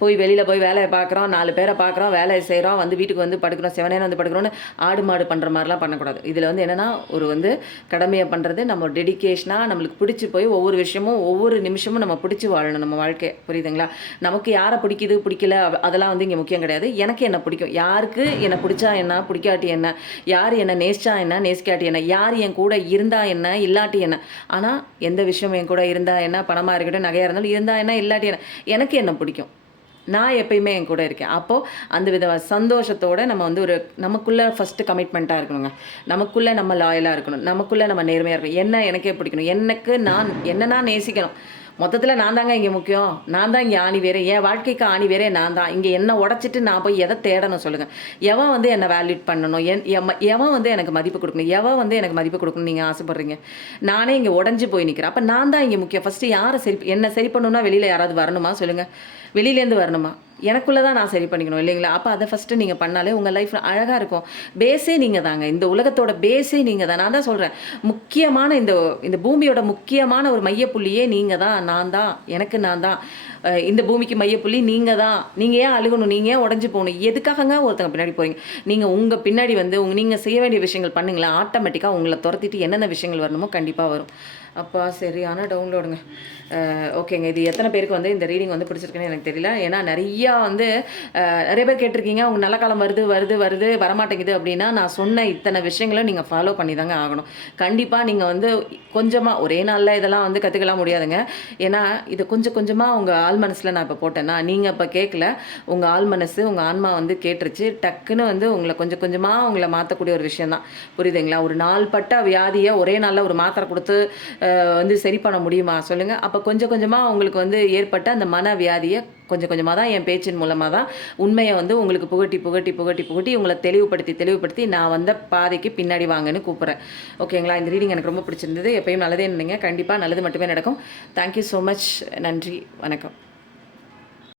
போய் வெளியில போய் வேலைய பார்க்குறோம். 4 பேர பார்க்குறோம். வேலைய செய்றோம். வந்து வீட்டுக்கு வந்து படுக்கிறோம். செவனேன்னு வந்து படுக்கிறோம்னு ஆடு, மாடு பண்ற மாரிலாம் பண்ணக்கூடாது. இதுல வந்து என்னன்னா, ஒரு வந்து கடமைய பண்றது நம்ம டெடிகேஷனா நம்மளுக்கு பிடிச்சு போய் ஒவ்வொரு விஷயமும், ஒவ்வொரு நிமிஷமும் நம்ம பிடிச்சு வாழணும் நம்ம வாழ்க்கைய. புரியுதுங்களா? நமக்கு யார பிடிக்குது, பிடிக்கல அதெல்லாம் வந்து இங்க முக்கியம் கிடையாது. எனக்கு என்ன பிடிக்கும். யாருக்கு என்ன பிடிச்சா என்ன, பிடிக்காட்டி என்ன, யார் என்ன நேசிச்சா என்ன, நேசிக்காட்டி என்ன, யார் என் கூட இருந்தா என்ன, இல்லாட்டி என்ன. ஆனா, எந்த விஷயம் என் கூட இருந்தா என்ன, பணமா இருக்கட்டும், நகையா இருந்தாலும் இருந்தா என்ன, இல்லாட்டி என்ன. எனக்கு என்ன பிடிக்கும். நான் எப்பயுமே என் கூட இருக்கேன். அப்போ அந்த வித சந்தோஷத்தோட நம்ம வந்து ஒரு நமக்குள்ள ஃபர்ஸ்ட்டு கமிட்மெண்ட்டா இருக்கணுங்க. நமக்குள்ள நம்ம லாயலா இருக்கணும். நமக்குள்ள நம்ம நேர்மையா இருக்கணும். என்ன எனக்கே பிடிக்கணும். எனக்கு என்ன நான் நேசிக்கணும். மொத்தத்தில நான் தாங்க இங்க முக்கியம். நான் தான் இங்க ஆணி வேரே. என் வாழ்க்கைக்கு ஆணி வேரே நான் தான். இங்க என்ன உடைச்சிட்டு நான் போய் எத தேடணும் சொல்லுங்க. எவன் வந்து என்ன வேலிட் பண்ணணும்? எவன் வந்து எனக்கு மதிப்பு குடுக்கணும்? எவன் வந்து எனக்கு மதிப்பு குடுக்கணும்னு நீங்க ஆசைப்படுறீங்க? நானே இங்க உடைஞ்சு போய் நிக்கிறேன். அப்ப நான் தான் இங்க முக்கியம். ஃபர்ஸ்ட்டு யார என்ன சரி பண்ணணும்னா வெளியில யாராவது வரணுமா சொல்லுங்க? வெளியிலேருந்து வரணுமா? எனக்குள்ள தான் நான் சரி பண்ணிக்கணும் இல்லைங்களா? அப்ப அத ஃபர்ஸ்ட்டு நீங்க பண்ணாலே உங்க லைஃப் அழகா இருக்கும். பேஸே நீங்க தாங்க. இந்த உலகத்தோட பேஸே நீங்க தான். நான் தான் சொல்றேன். முக்கியமான இந்த இந்த பூமியோட முக்கியமான ஒரு மையப்புள்ளியே நீங்க தான். நான் தான். எனக்கு நான் தான். இந்த பூமிக்கு மையப்புள்ளி நீங்க தான். நீங்க ஏன் அழுகணும்? நீங்க ஏன் உடைஞ்சு போகணும்? எதுக்காகங்க ஒருத்தங்க பின்னாடி போறீங்க? நீங்க உங்க பின்னாடி வந்து நீங்க செய்ய வேண்டிய விஷயங்கள் பண்ணுங்களேன். ஆட்டோமேட்டிக்கா உங்கள தொரத்திட்டு என்னென்ன விஷயங்கள் வரணுமோ கண்டிப்பா வரும். அப்பா சரியான டவுன்லோடுங்க. ஓகேங்க. இது எத்தனை பேருக்கு வந்து இந்த ரீடிங் வந்து பிடிச்சிருக்குன்னு எனக்கு தெரியல. ஏன்னா நெறையா வந்து நெறைய பேர் கேட்டிருக்கீங்க. உங்க நல்ல காலம் வருது, வருது, வருது வரமாட்டேங்குது அப்படின்னா, நான் சொன்ன இத்தனை விஷயங்கள நீங்க ஃபாலோ பண்ணி தாங்க ஆகணும். கண்டிப்பா நீங்க வந்து கொஞ்சமா ஒரே நாள்ல இதெல்லாம் வந்து கத்துக்கலாம் முடியாதுங்க. ஏன்னா, இது கொஞ்சம் கொஞ்சமா உங்க ஆழ் மனசுல நான் இப்ப போட்டேன்னா, நீங்க இப்ப கேட்கல. உங்க ஆழ் மனசு, உங்க ஆன்மா வந்து கேட்டுருச்சு. டக்குன்னு வந்து உங்கள கொஞ்சம் கொஞ்சமா உங்கள மாத்தக்கூடிய ஒரு விஷயம் தான். புரியுதுங்களா? ஒரு நாள்பட்ட வியாதிய ஒரே நாள்ல ஒரு மாத்திரை குடுத்து வந்து சரி பண்ண முடியுமா சொல்லுங்க? அப்ப கொஞ்சம் கொஞ்சமா உங்களுக்கு வந்து ஏற்பட்ட அந்த மன வியாதிய கொஞ்சம் கொஞ்சமா தான் என் பேச்சின் மூலமா தான் உண்மைய வந்து உங்களுக்கு புகட்டி உங்கள தெளிவுபடுத்தி நான் வந்த பாதைக்கு பின்னாடி வாங்கன்னு கூப்பிடுறேன். ஓகேங்களா? இந்த ரீடிங் எனக்கு ரொம்ப பிடிச்சிருந்தது. எப்பயும் நல்லதே நினைங்க. கண்டிப்பா நல்லது மட்டுமே நடக்கும். Thank you so much. நன்றி. வணக்கம்.